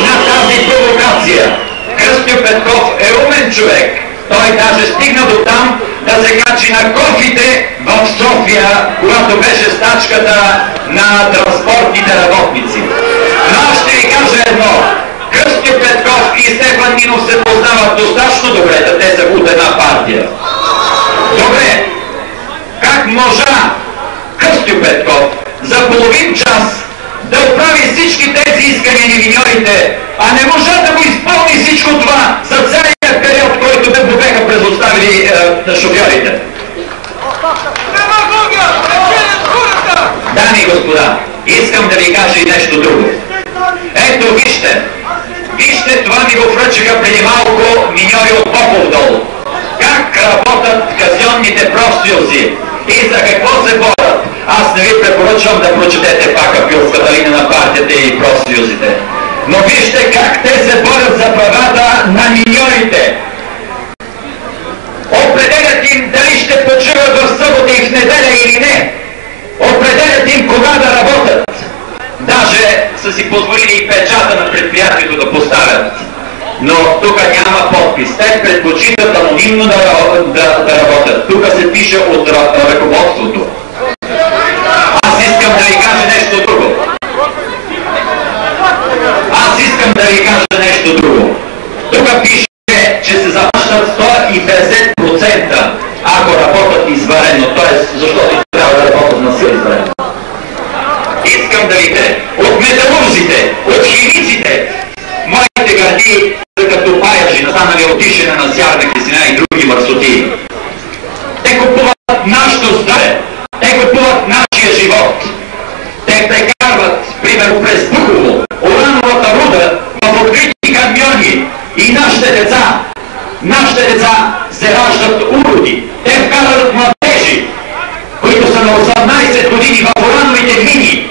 на тази провокация. Кръстю Петков е умен човек. Той даже стигна до там да се качи на кофите в София, когато беше стачката на транспортните работници. Но аз ще ви кажа едно. Кръстю Петков и Стефан Нинов се познават достатъчно добре, да те са от една партия. Добре, как можа Кръстю Петков за половин час да оправи всички тези искания на миньорите, а не можа да го изпълни всичко това за целият период, който те бяха предоставили шофьорите? Дами и господа, искам да ви кажа и нещо друго. Ето, вижте. Вижте, това ми го връчиха преди малко миньори от Попов дол. Как работят казионните профсъюзи и за какво се борят. Аз не ви препоръчвам да прочетете пак априлската линия на партията и профсъюзите. Но вижте как те се борят за правата на миньорите. Определят им дали ще почиват в събота и в неделя или не. Определят им кога да работят. Даже са си позволили и печата на предприятието да поставят. Но тук няма подпис. Те предпочитат анонимно да работят. Тук се пише от ръководството. Аз искам да ви кажа нещо друго. Тук пише, че се заплащат 150%, ако работят извънредно. Т.е. защото трябва да работят на сила извънредно. Искам да видите, от металурзите, от химиците, моите гърди са като паяжи, настанали от тишина на сярна киселина и други мърсоти. Те купуват нашето здраве, те купуват нашия живот. Те прекарват, примерно през Бухово, урановата руда в открити камиони и нашите деца се раждат уроди. Те вкарат младежи, които са на 18 години в урановите мини.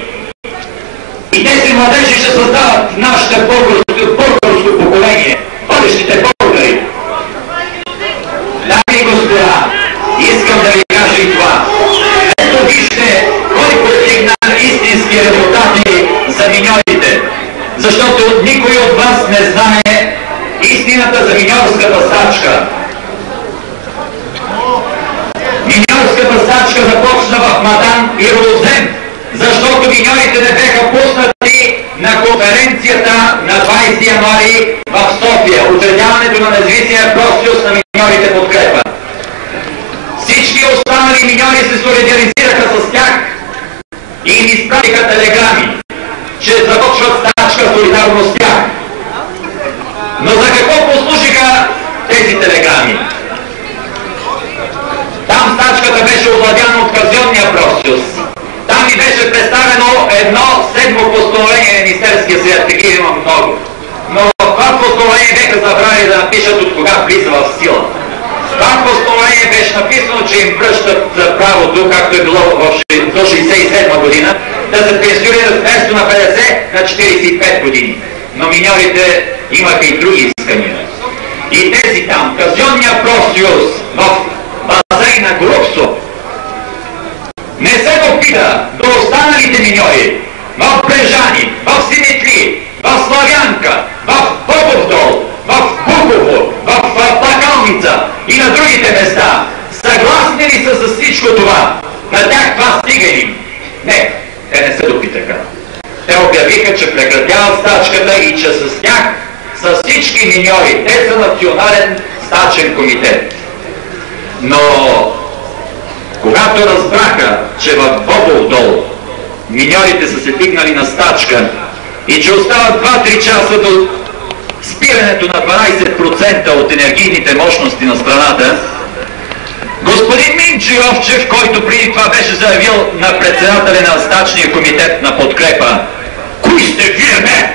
И тези младежи ще създават нашето българско поколение, бъдещите българи. Дами и господа, искам да ви кажа и това. Ето вижте кой постигна истински резултати за миньорите. Защото никой от вас не знае истината за миньорската стачка. Миньорската стачка миньорите подкрепа. Всички останали миньори се солидаризираха с тях и им изпратиха телеграми, че започват стачка солидарно с тях. Но за какво послужиха тези телеграми? Там стачката беше овладяна от казионния профсъюз. Там ми беше представено едно 7-о постановление на Министерския съвет, такива има много. Но в това постановление беха забрали да напишат от кога влиза в сила. Това постановление беше написано, че им връщат правото, както е било до 67 година, да се пенсионират вместо на 50 на 45 години. Но миньорите имаха и други искания. И тези там, казионния профсъюз в басейна Груксо, не се допита до останалите миньори в Брежани, в Симитли, в Славянка, в Бобовдол, в Буково, в Плакалница и на другите места. Съгласни ли са с всичко това? На тях това стига им? Не, те не се допитаха. Те обявиха, че прекратяват стачката и че с тях, с всички миньори, те са национален стачен комитет. Но когато разбраха, че в Бобовдол миньорите са се дигнали на стачка и че остават 2-3 часа до спирането на 12% от енергийните мощности на страната, господин Минчо Йовчев, който преди това беше заявил на председателя на стачния комитет на подкрепа: "Кои сте вие, бе?",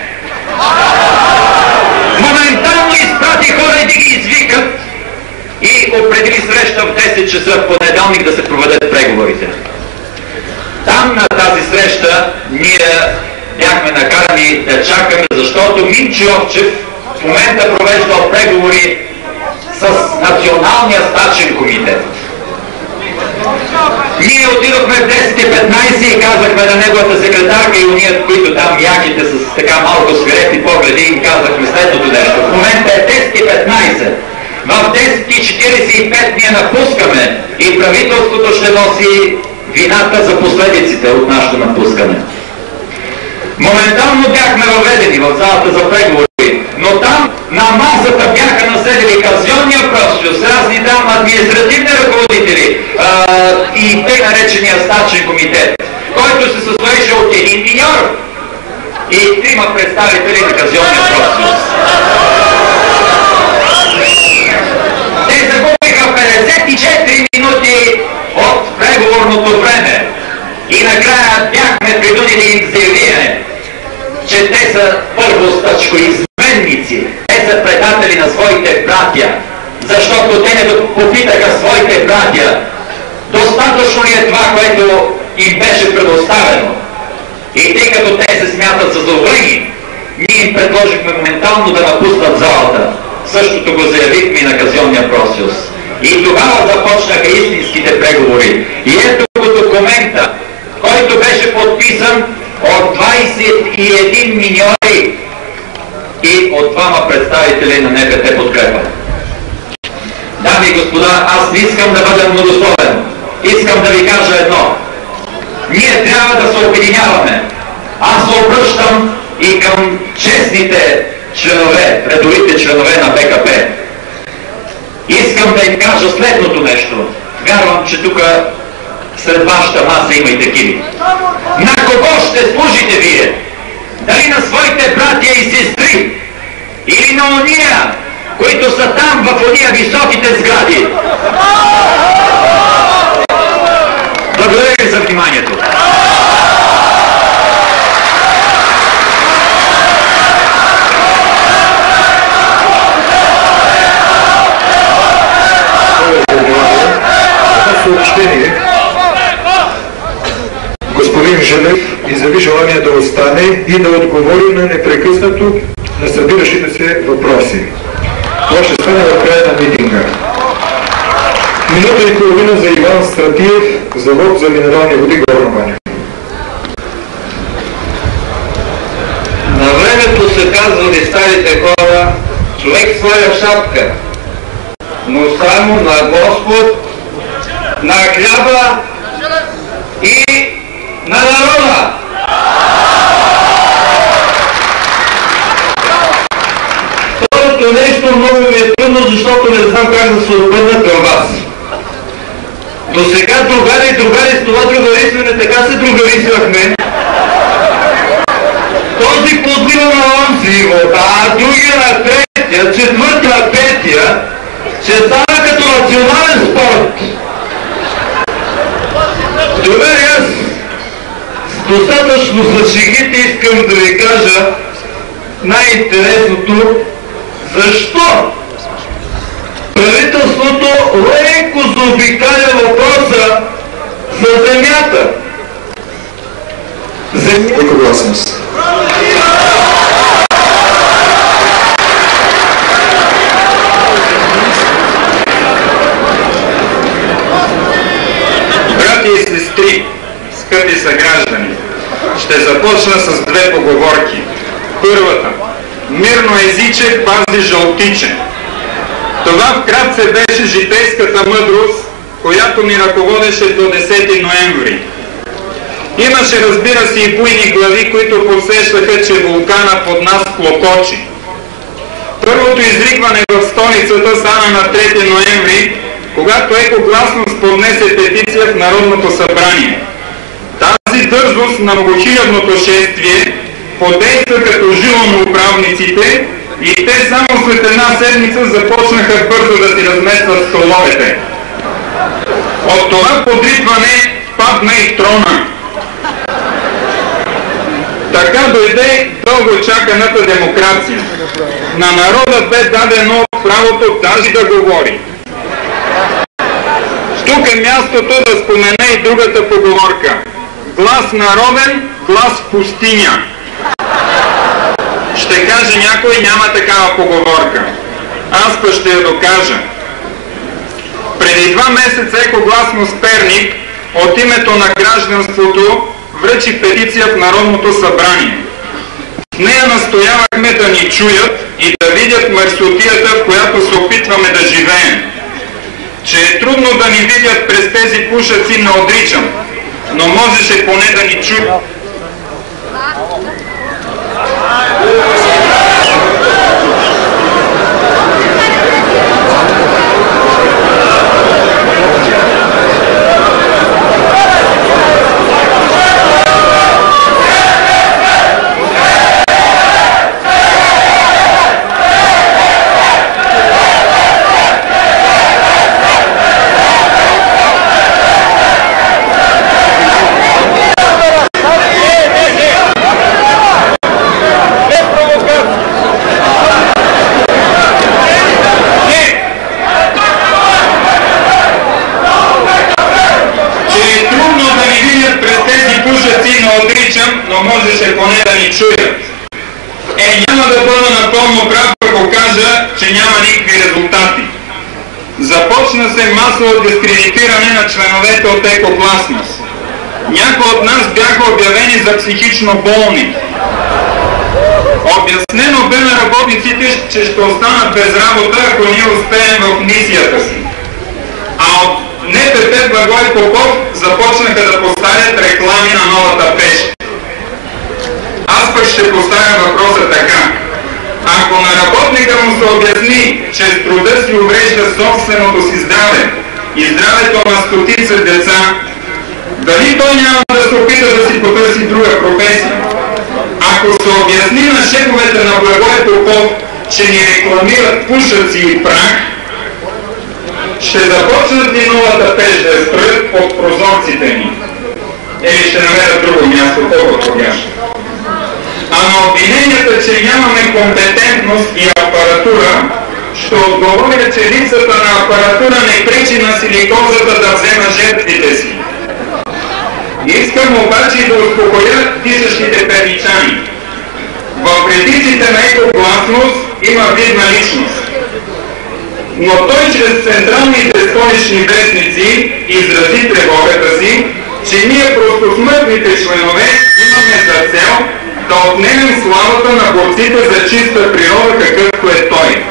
моментално изпрати хора и да ги извикат и определи среща в 10 часа в понеделник да се проведат преговорите. Там на тази среща ние бяхме накарани да чакаме, защото Минчо Йовчев в момента провеждал преговори с Националния стачен комитет. Ние отидохме в 10:15 и казахме на неговата секретарка и уния, които там яките с така малко свирепи погледи, им казахме следното нещо: в момента е 10:15. В 10:45 ние напускаме и правителството ще носи вината за последиците от нашето напускане. Моментално бяхме въведени в залата за преговори, но там на масата бяха наседили казионния профсъюз, разни там административни ръководители и те наречения стачен комитет, който се състоеше от един миньор и 3 представители на казионния профсъюз. Те загубиха 54 минути от преговорното време и накрая бяхме принудени им заявяване, че те са първостачкоизменници, те са предатели на своите братя, защото те не попитаха своите братя достатъчно ли е това, което им беше предоставено. И тъй като те се смятат за завърни, ние им предложихме моментално да напуснат залата. Същото го заявихме и на казионния профсъюз. И тогава започнаха истинските преговори. И ето го документа, който беше подписан от 21 миньори и от 2 представители на НПТ подкрепа. Дами и господа, аз не искам да бъда многословен. Искам да ви кажа едно. Ние трябва да се обединяваме. Аз се обръщам и към честните членове, редовите членове на БКП. Искам да им кажа следното нещо. Вярвам, че тук сред вашата маса има и такива. На кого ще служите вие? Дали на своите братя и сестри? Или на ония, които са там в ония високите сгради? Благодаря ви за вниманието. Съобщение. Господин Желев изяви желание да остане и да отговори на непрекъснато на събиращите се въпроси. Това ще стане в края на митинга. Минута и половина за Иван Стратиев, завод за минерални води Горна Баня. На времето се казвали старите хора: човек своя шапка, но само на Господ, на хляба и на народа. Второто нещо много ми е трудно, защото не знам как да се обърна към вас. До сега другари, с това другарисване така се другарисвахме. Този подбива на онзи, а другия на третия, четвъртия на петия, ще стана като национален спорт. Добре, аз достатъчно за шегите искам да ви кажа най-интересното, защо правителството леко заобикаля въпроса за земята. Екогласност. Брати и сестри, скъпи съграждани, ще започна с две поговорки. Първата. Мирно езиче пази жълтиче. Това вкратце беше житейската мъдрост, която ни ръководеше до 10 ноември. Имаше, разбира се, и буйни глави, които посещаха, че вулкана под нас клокочи. Първото изригване в столицата стана на 3 ноември, когато Екогласност поднесе петиция в Народното събрание. Тази дързост на многохилядното шествие подейства като жило на управниците и те само след една седмица започнаха бързо да си разместват столовете. От това подритване падна и трона. Така дойде дълго чаканата демокрация. На народа бе дадено правото даже да говори. Тук е мястото да спомена и другата поговорка. Глас народен, глас в пустиня. Ще каже някой, няма такава поговорка. Аз пък ще я докажа. Преди 2 месеца Екогласност Перник от името на гражданството връчи петиция в Народното събрание. В нея настоявахме да ни чуят и да видят мърсотията, в която се опитваме да живеем. Че е трудно да ни видят през тези пушаци, не отричам, но можеше поне да ни чуят. Но можеше поне да ни чуят. Няма да бъда напълно прав, ако кажа, че няма никакви резултати. Започна се масово дискредитиране на членовете от Екогласност. Някои от нас бяха обявени за психично болни. Обяснено бе на работниците, че ще останат без работа, ако ние успеем в мисията си. А от НПП Благой Попов започнаха да поставят реклами на новата пещ. Аз пък ще поставя въпроса така. Ако на работника му се обясни, че с труда си уврежда собственото си здраве и здравето на стотица деца, дали той няма да се опита да си потърси друга професия? Ако се обясни на шефовете на Благой Попов, че ни рекламират пушаци и прах, ще започнат ли новата пещ да я строят под прозорците ни? Или ще намерят друго място, по-подходящо? А на обвиненията, че нямаме компетентност и апаратура, ще отговоря, че липсата на апаратура не пречи на силикозата да взема жертвите си. Искам обаче да успокоя дишащите перничани. В редиците на Екогласност има видна личност. Но той чрез централните столични вестници изрази тревогата си, че ние простосмъртните членове имаме за цел да отнемем славата на борците за чиста природа, какъвто е той.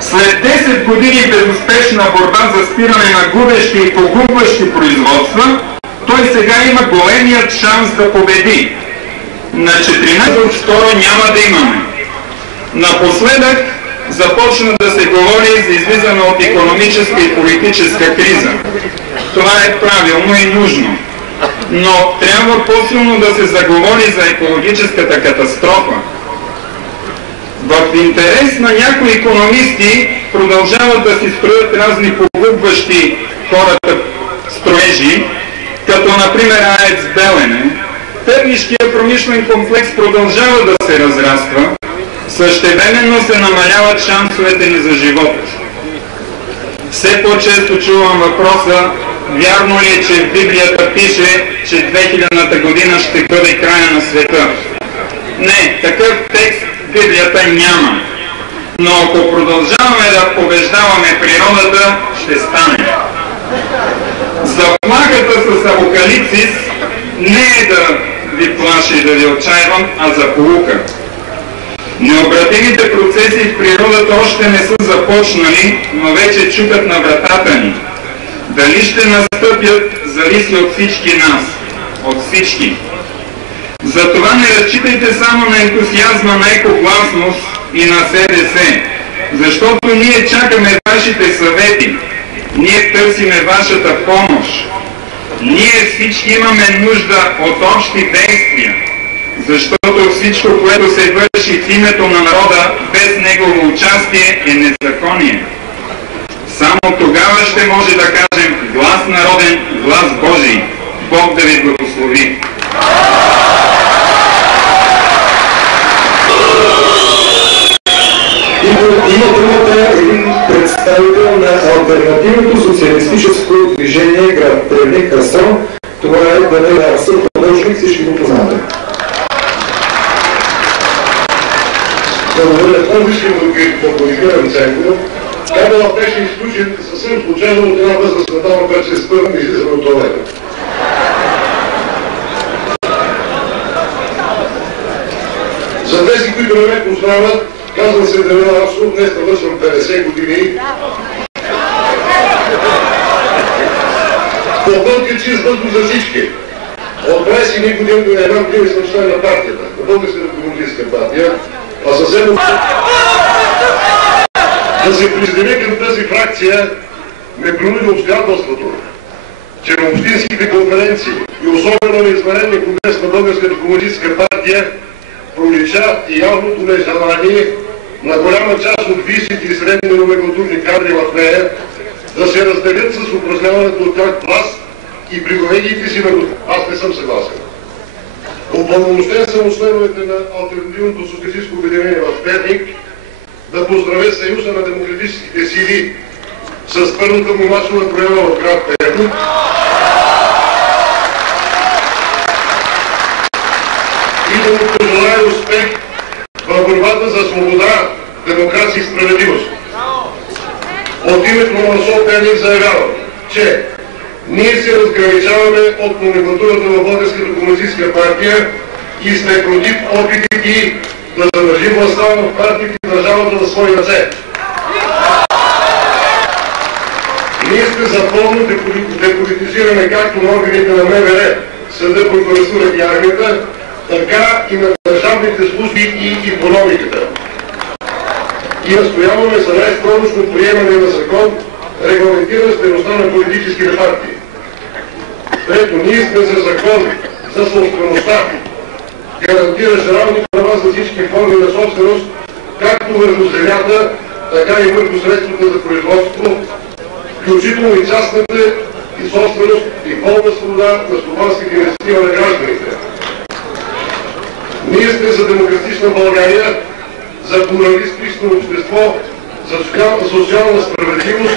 След 10 години безуспешна борба за спиране на губещи и погубващи производства, той сега има големият шанс да победи. На 14 второ няма да имаме. Напоследък Започна да се говори за излизане от икономическа и политическа криза. Това е правилно и нужно. Но трябва по-силно да се заговори за екологическата катастрофа. В интерес на някои икономисти продължават да си строят разни погубващи хората строежи, като например АЕЦ Белене. Пернишкият промишлен комплекс продължава да се разраства, същевременно се намаляват шансовете ни за живот. Все по-често чувам въпроса, вярно ли е, че в Библията пише, че 2000-та година ще бъде края на света? Не, такъв текст в Библията няма. Но ако продължаваме да побеждаваме природата, ще стане. Заплахата с апокалипсис не е да ви плаши и да ви отчаивам, а за поука. Необратимите процеси в природата още не са започнали, но вече чукат на вратата ни. Дали ще настъпят, зависи от всички нас. От всички. Затова не разчитайте само на ентусиазма на екогласност и на СДС, защото ние чакаме вашите съвети. Ние търсиме вашата помощ. Ние всички имаме нужда от общи действия, защото всичко, което се върши в името на народа, без негово участие, е незаконие. Само тогава ще може да кажем глас народен, глас Божий. Бог да ви благослови. Има думата един представител на алтернативното социалистическо движение град Тревник Хасан. Това е Даниел Арсър, продължник, всички го познавате. Благодаря. Това искам да ги комуникирам Ценко. Кабела беше изключен съвсем случайно от една възрастна дама, която се спъвам и излизаме от туалета. За тези, които не ме познават, казвам се Даниел Арсър, днес навършвам 50 години. По-дълги чист въздух за всички. От 20 години до една година съм член на партията, на Българската комунистическа партия, а съвсем да се присъединя към тази фракция ме принуди обстоятелството, че на общинските конференции и особено на извънредния конгрес на Българската комунистическа партия пролича и явното нежелание на голяма част от висшите и средни номенклатурни кадри в нея да се разделят с упражняването от тях власт и привилегиите си на Господа. Аз не съм съгласен. Упълномощен съм от членовете на Алтернативното социалистическо обединение в Перник да поздравя Съюза на демократическите сили с първата му масова проява в град Перник и да му пожелая успех в борбата за свобода, демокрация и справедливост. От името на МАСО Перник заявявам, че ние се разграничаваме от номенклатурата на Българската комунистическа партия и сме против опитите да задържи властта в партията и държавата на свои ръце. Ние сме за пълно деполитизиране както на органите на МВР, съда, прокуратурата и армията, така и на държавните служби и икономиката. И настояваме за най-скорошно приемане на закон, регламентиращ дейността на политическите партии. Трето, ние сме за закон за собствеността, гарантиращ равни права за всички форми на собственост, както върху земята, така и върху средствата за производство, включително и частната и собственост и пълна свобода на стопанските инициатива на гражданите. Ние сме за демократична България, за плуралистично общество, за социална справедливост,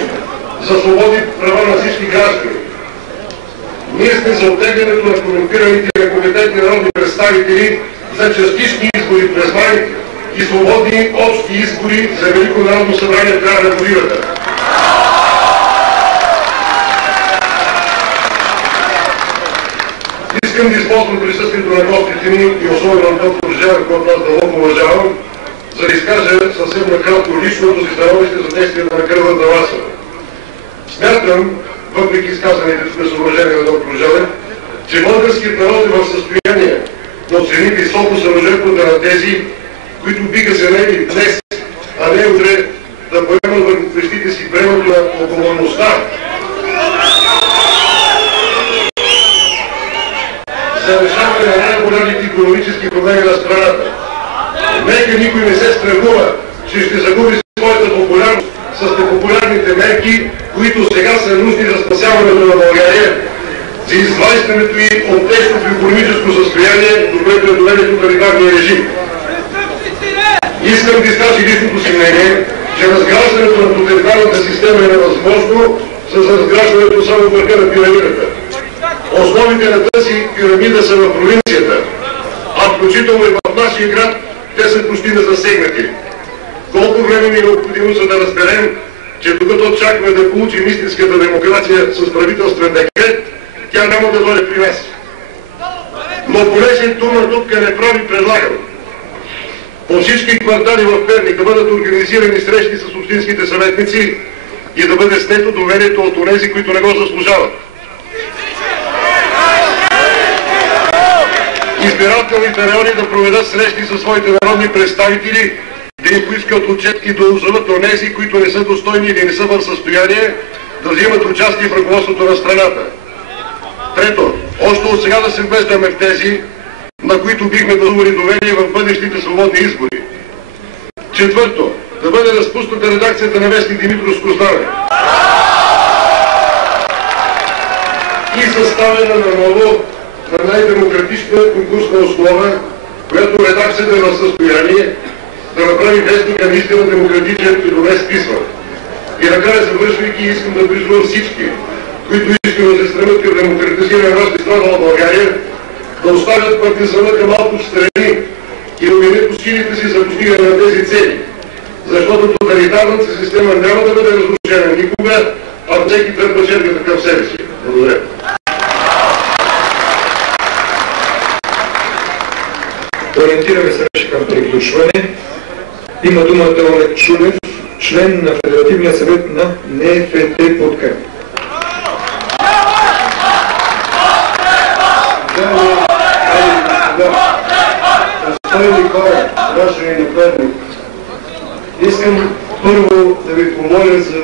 за свободи права на всички граждани. Ние сме за оттеглянето на корумпираните и некомпетентни народни представители за частични избори през май и свободни общи избори за Велико народно събрание в края на годината. Искам да използвам присъствието на гостите ни и особено на доктор Желев, който аз дълго уважавам, за да изкажа съвсем накратко личното си становище за действията на кръвната маса. Смятам, въпреки изказаните тук съображения на доктор Желев, че българският народ е в състояние да оцени високо саможертвата на тези, които биха се наели днес, а не утре да поемат върху плещите си бремето на отговорността за решаване на най-големите икономически проблеми на страната. Нека никой не се страхува, че ще загуби своята популярност с непопулярните мерки, които сега са нужни за спасяването на България, за изваждането ѝ от тежкото икономическо състояние, до което е доведен тоталитарния режим. Искам да изкажа личното си мнение, че разграждането на тоталитарната система е невъзможно с разграждането само върха на пирамидата. Основите на тази пирамида са в провинцията, а включително и в нашия град те са почти незасегнати. Колко време ни е необходимо, за да разберем, че докато очакваме да получим истинската демокрация с правителствен декрет, тя няма да дойде при нас. Но понеже Тома Дупка не прави, предлагам по всички квартали в Перник да бъдат организирани срещи с общинските съветници и да бъде снето доверието от онези, които не го заслужават. Избирателните райони да проведат срещи със своите народни представители, да им поискат отчет и да озоват онези, които не са достойни или не са в състояние да взимат участие в ръководството на страната. Трето, още от сега да се вместваме в тези, на които бихме гласували доверие в бъдещите свободни избори. Четвърто, да бъде разпусната редакцията на вестник Димитровско знаме и съставена наново на най-демократична конкурсна основа, която редакцията е в състояние да направи вестника наистина демократичен и добре списван. И накрая, завършвайки, искам да призова всички, които искрено се стремят към демократизиране на нашата страна в България, да оставят партизана към малко в страни и да обединят усилите си за постигане на тези цели. Защото тоталитарната система няма да бъде разрушена никога, а всеки тръгва черката към себе си. Благодаря. Ориентираме се вече към приключване. Има думата Олег Чулев, член на Федеративния съвет на НФТ Подкрепа. Достойни хора, граждани на Перник, искам първо да ви помоля за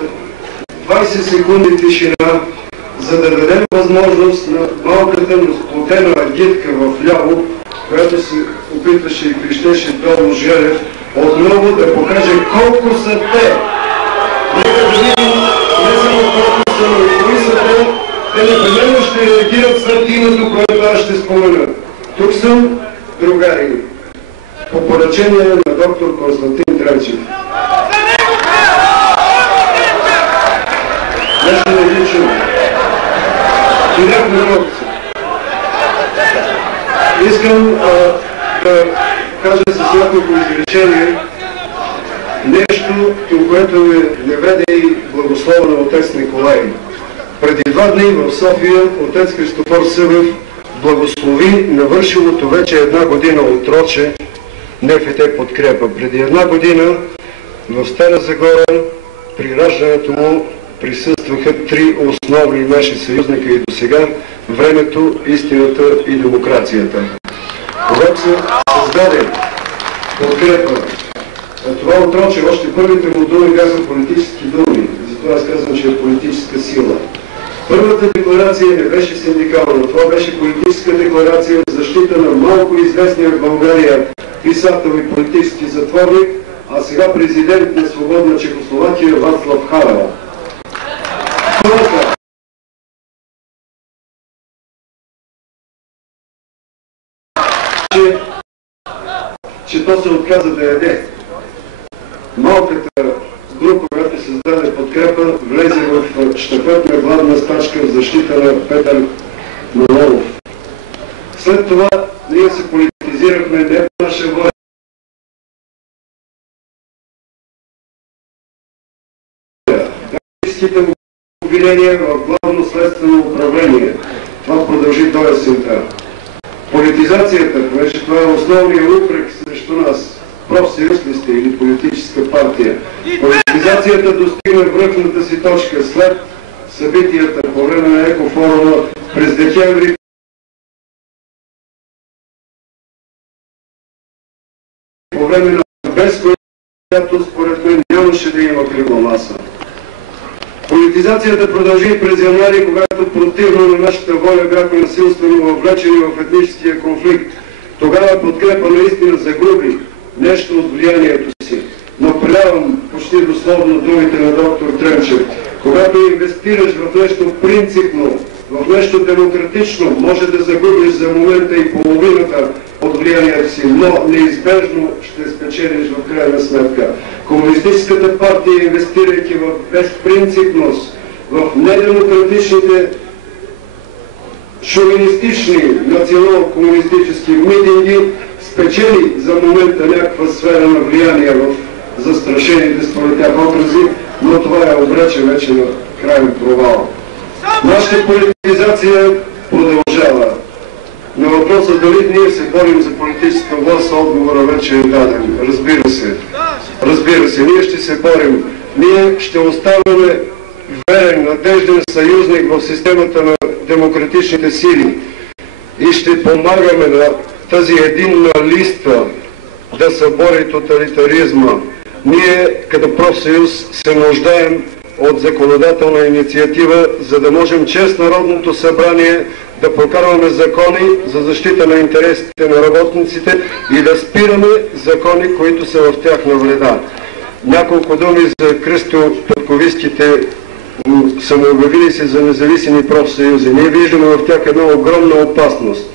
20 секунди тишина, за да дадем възможност на малката, но сплотена агитка в ляво, която се опитваше и крещеше Тодор Желев, отново да покаже колко са те. Нека да видим не само колко са, но и кои са те. Те непременно ще реагират след името, което аз ще спомена. Тук съм, другари, по поръчение на доктор Константин Тренчев. Нещо не ги чуем. Директно много се. Искам да кажа с няколко изречение нещо, към което ме наведе и благослова на отец Николай. Преди 2 дни в София отец Христофор Събев благослови навършилото вече 1 година отроче НФТ Подкрепа. Преди 1 година в Стара Загора при раждането му присъстваха 3 основни наши съюзника и досега – времето, истината и демокрацията. Когато се създаде Подкрепа, това отроче, още първите му думи бяха политически думи, затова аз казвам, че е политическа сила. Първата декларация не беше синдикална, това беше политическа декларация в защита на малко известния в България писател и политически затворник, а сега президент на свободна Чехословакия Вацлав Хавел. Че то се отказа да яде. Малката група, която създаде Подкрепа, влезе в щафетна гладна стачка в защита на Петър Манолов. След това ние се политизирахме не по наша воля. Политическите обвинения в главно следствено управление. Това продължи до есента. Политизацията, понеже това е основният упрек срещу нас. Профсъюз ли сте или политическа партия? Политизацията достигна връхната си точка след събитията по време на Екофорума през декември, по време на без която според мен нямаше да има кръгла маса. Политизацията продължи през януари, когато противно на нашата воля бяхме насилствено въвлечени в етническия конфликт. Тогава подкрепа наистина загуби нещо от влиянието си. Но предавам почти дословно думите на доктор Тренчев. Когато инвестираш в нещо принципно, в нещо демократично, може да загубиш за момента и половината от влиянието си, но неизбежно ще спечелиш в крайна сметка. Комунистическата партия, инвестирайки в безпринципност, в недемократичните шовинистични национал-комунистически митинги, спечели за момента някаква сфера на влияние в застрашените според тях отрази, но това е обрече вече на крайен провал. Нашата политизация продължава. На въпроса дали ние се борим за политическа власт, отговора вече е даден. Разбира се, ние ще се борим. Ние ще оставаме верен, надежден съюзник в системата на демократичните сили и ще помагаме на тази единна листа да събори тоталитаризма. Ние като профсъюз се нуждаем от законодателна инициатива, за да можем чрез Народното събрание да прокарваме закони за защита на интересите на работниците и да спираме закони, които са в тяхна вреда. Няколко думи за кръстоподковистките самообявили се за независими профсъюзи. Ние виждаме в тях една огромна опасност.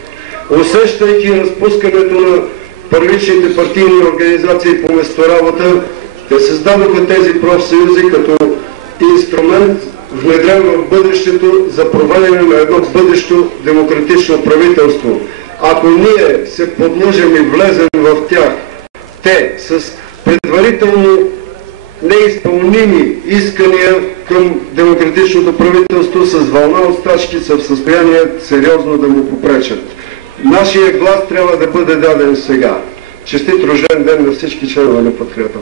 Усещайки разпускането на първичните партийни организации по месторабота, те създадоха тези профсъюзи като инструмент, внедрен в бъдещето за проваляне на едно бъдещо демократично правителство. Ако ние се подложим и влезем в тях, те с предварително неизпълними искания към демократичното правителство с вълна от стачки са в състояние сериозно да му попречат. Нашия глас трябва да бъде даден сега. Честит рожден ден на всички членове на Подкрепа!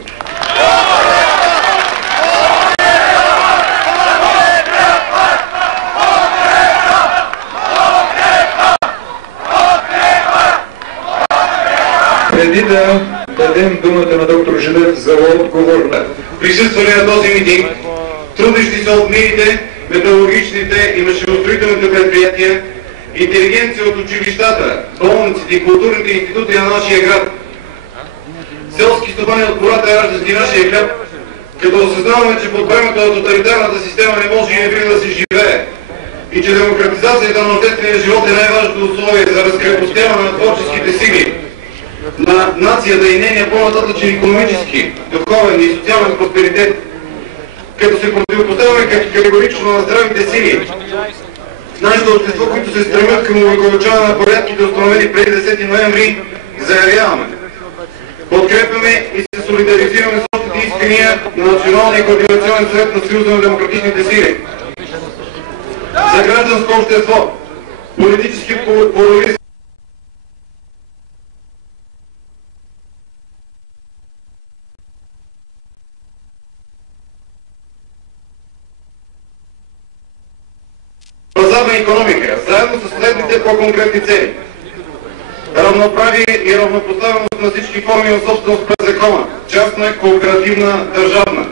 Преди да дадем думата на доктор Желев за отговор на присъствали на този митинг, трудещи се от мините, металургичните и машиностроителните предприятия, интелигенция от училищата, болниците и културните институти на нашия град, селски стопани от гората раждащи нашия хляб, като осъзнаваме, че под времето на тоталитарната система не може и не бива да се живее и че демократизацията на обществения живот е най-важното условие за разкрепостяване на творческите сили на нацията и нейния по-нататъчен икономически, духовен и социален просперитет, като се противопоставяме категорично на здравите сили в нашето общество, които се стремят към увековечаване на порядките, установени преди 10 ноември, заявяваме. Подкрепяме и се солидаризираме с общите искания на Националния координационен съвет на Съюза на демократичните сили за гражданско общество, политически плурализъм, пазарна икономика, заедно с следните по-конкретни цели. Равноправие и равнопоставеност на всички форми на собственост през закона, частна, кооперативна, държавна.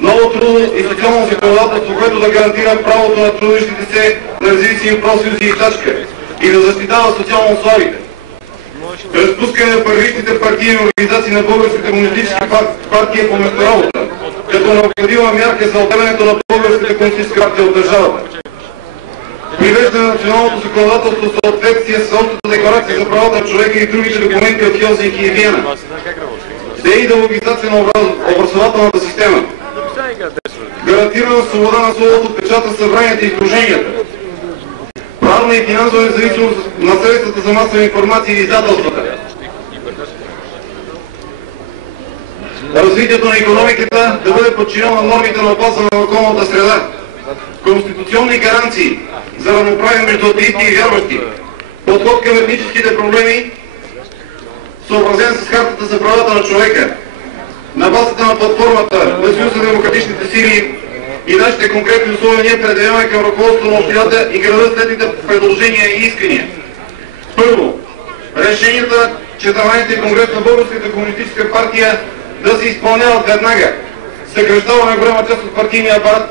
Ново трудово и социално законодателство, което да гарантира правото на трудещите се на независими профсъюзи и стачка и да защитава социално слабите. Разпускане на първичните партийни организации на Българската комунистическа партия по месторабота, като необходима мярка за отделянето на Българската комунистическа партия от държавата. Привеждане на националното законодателство в съответствие с Общата декларация за правата на човека и другите документи от Хелзинки и Виена. Деидеологизация на образователната система. Гарантирана свобода на словото, печата, събранията и издруженията. Правна и финансова независимост на средствата за масова информация и издателствата. Развитието на икономиката да бъде подчинено на нормите на опазване на околната среда. Конституционни гаранции за равноправие между атеисти и вярващи. Подход към етническите проблеми, съобразен с Хартата за правата на човека. На базата на платформата на Съюза на демократичните сили и нашите конкретни условия ние предявяваме към ръководството на общината и града следните предложения и искания. Първо, решенията 14-ти конгрес на Българската комунистическа партия да се изпълняват веднага. Съкращаване на голяма част от партийния апарат,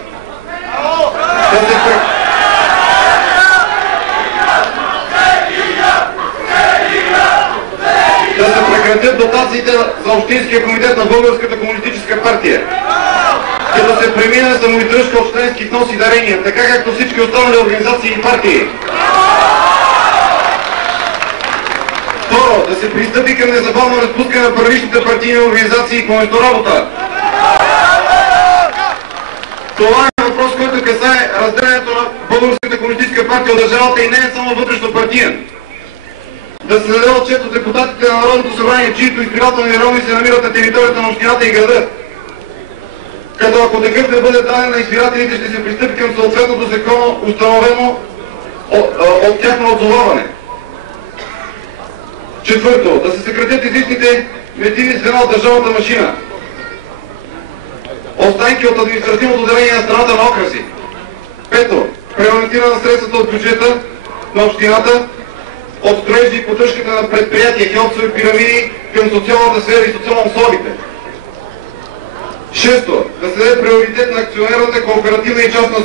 да се прекратят дотациите за Общинския комитет на Българската комунистическа партия, да се премине самоиздръжка от членски внос и дарения, така както всички останали организации и партии. Второ, да се пристъпи към незабавно разпускане на първичните партийни организации по месторабота. Това е въпрос, който касае разделянето на Българската комунистическа партия от държавата и не е само вътрешно партиен. Да се даде отчет от депутатите на Народното събрание, чието избирателни райони се намират на територията на общината и града. Като ако такъв не бъде даден на избирателите, ще се пристъпи към съответното законно установено от тяхно отзоваване. Четвърто, да се съкратят излишните медийни звена от държавната машина. Останки от административното деление на страната на окръзи. Пето, преориентиране на средствата от бюджета на общината от строежи и поддръжката на предприятия, хелпсови пирамиди към социалната сфера и социално условите. Шесто, да се даде приоритет на акционерната, кооперативна и частна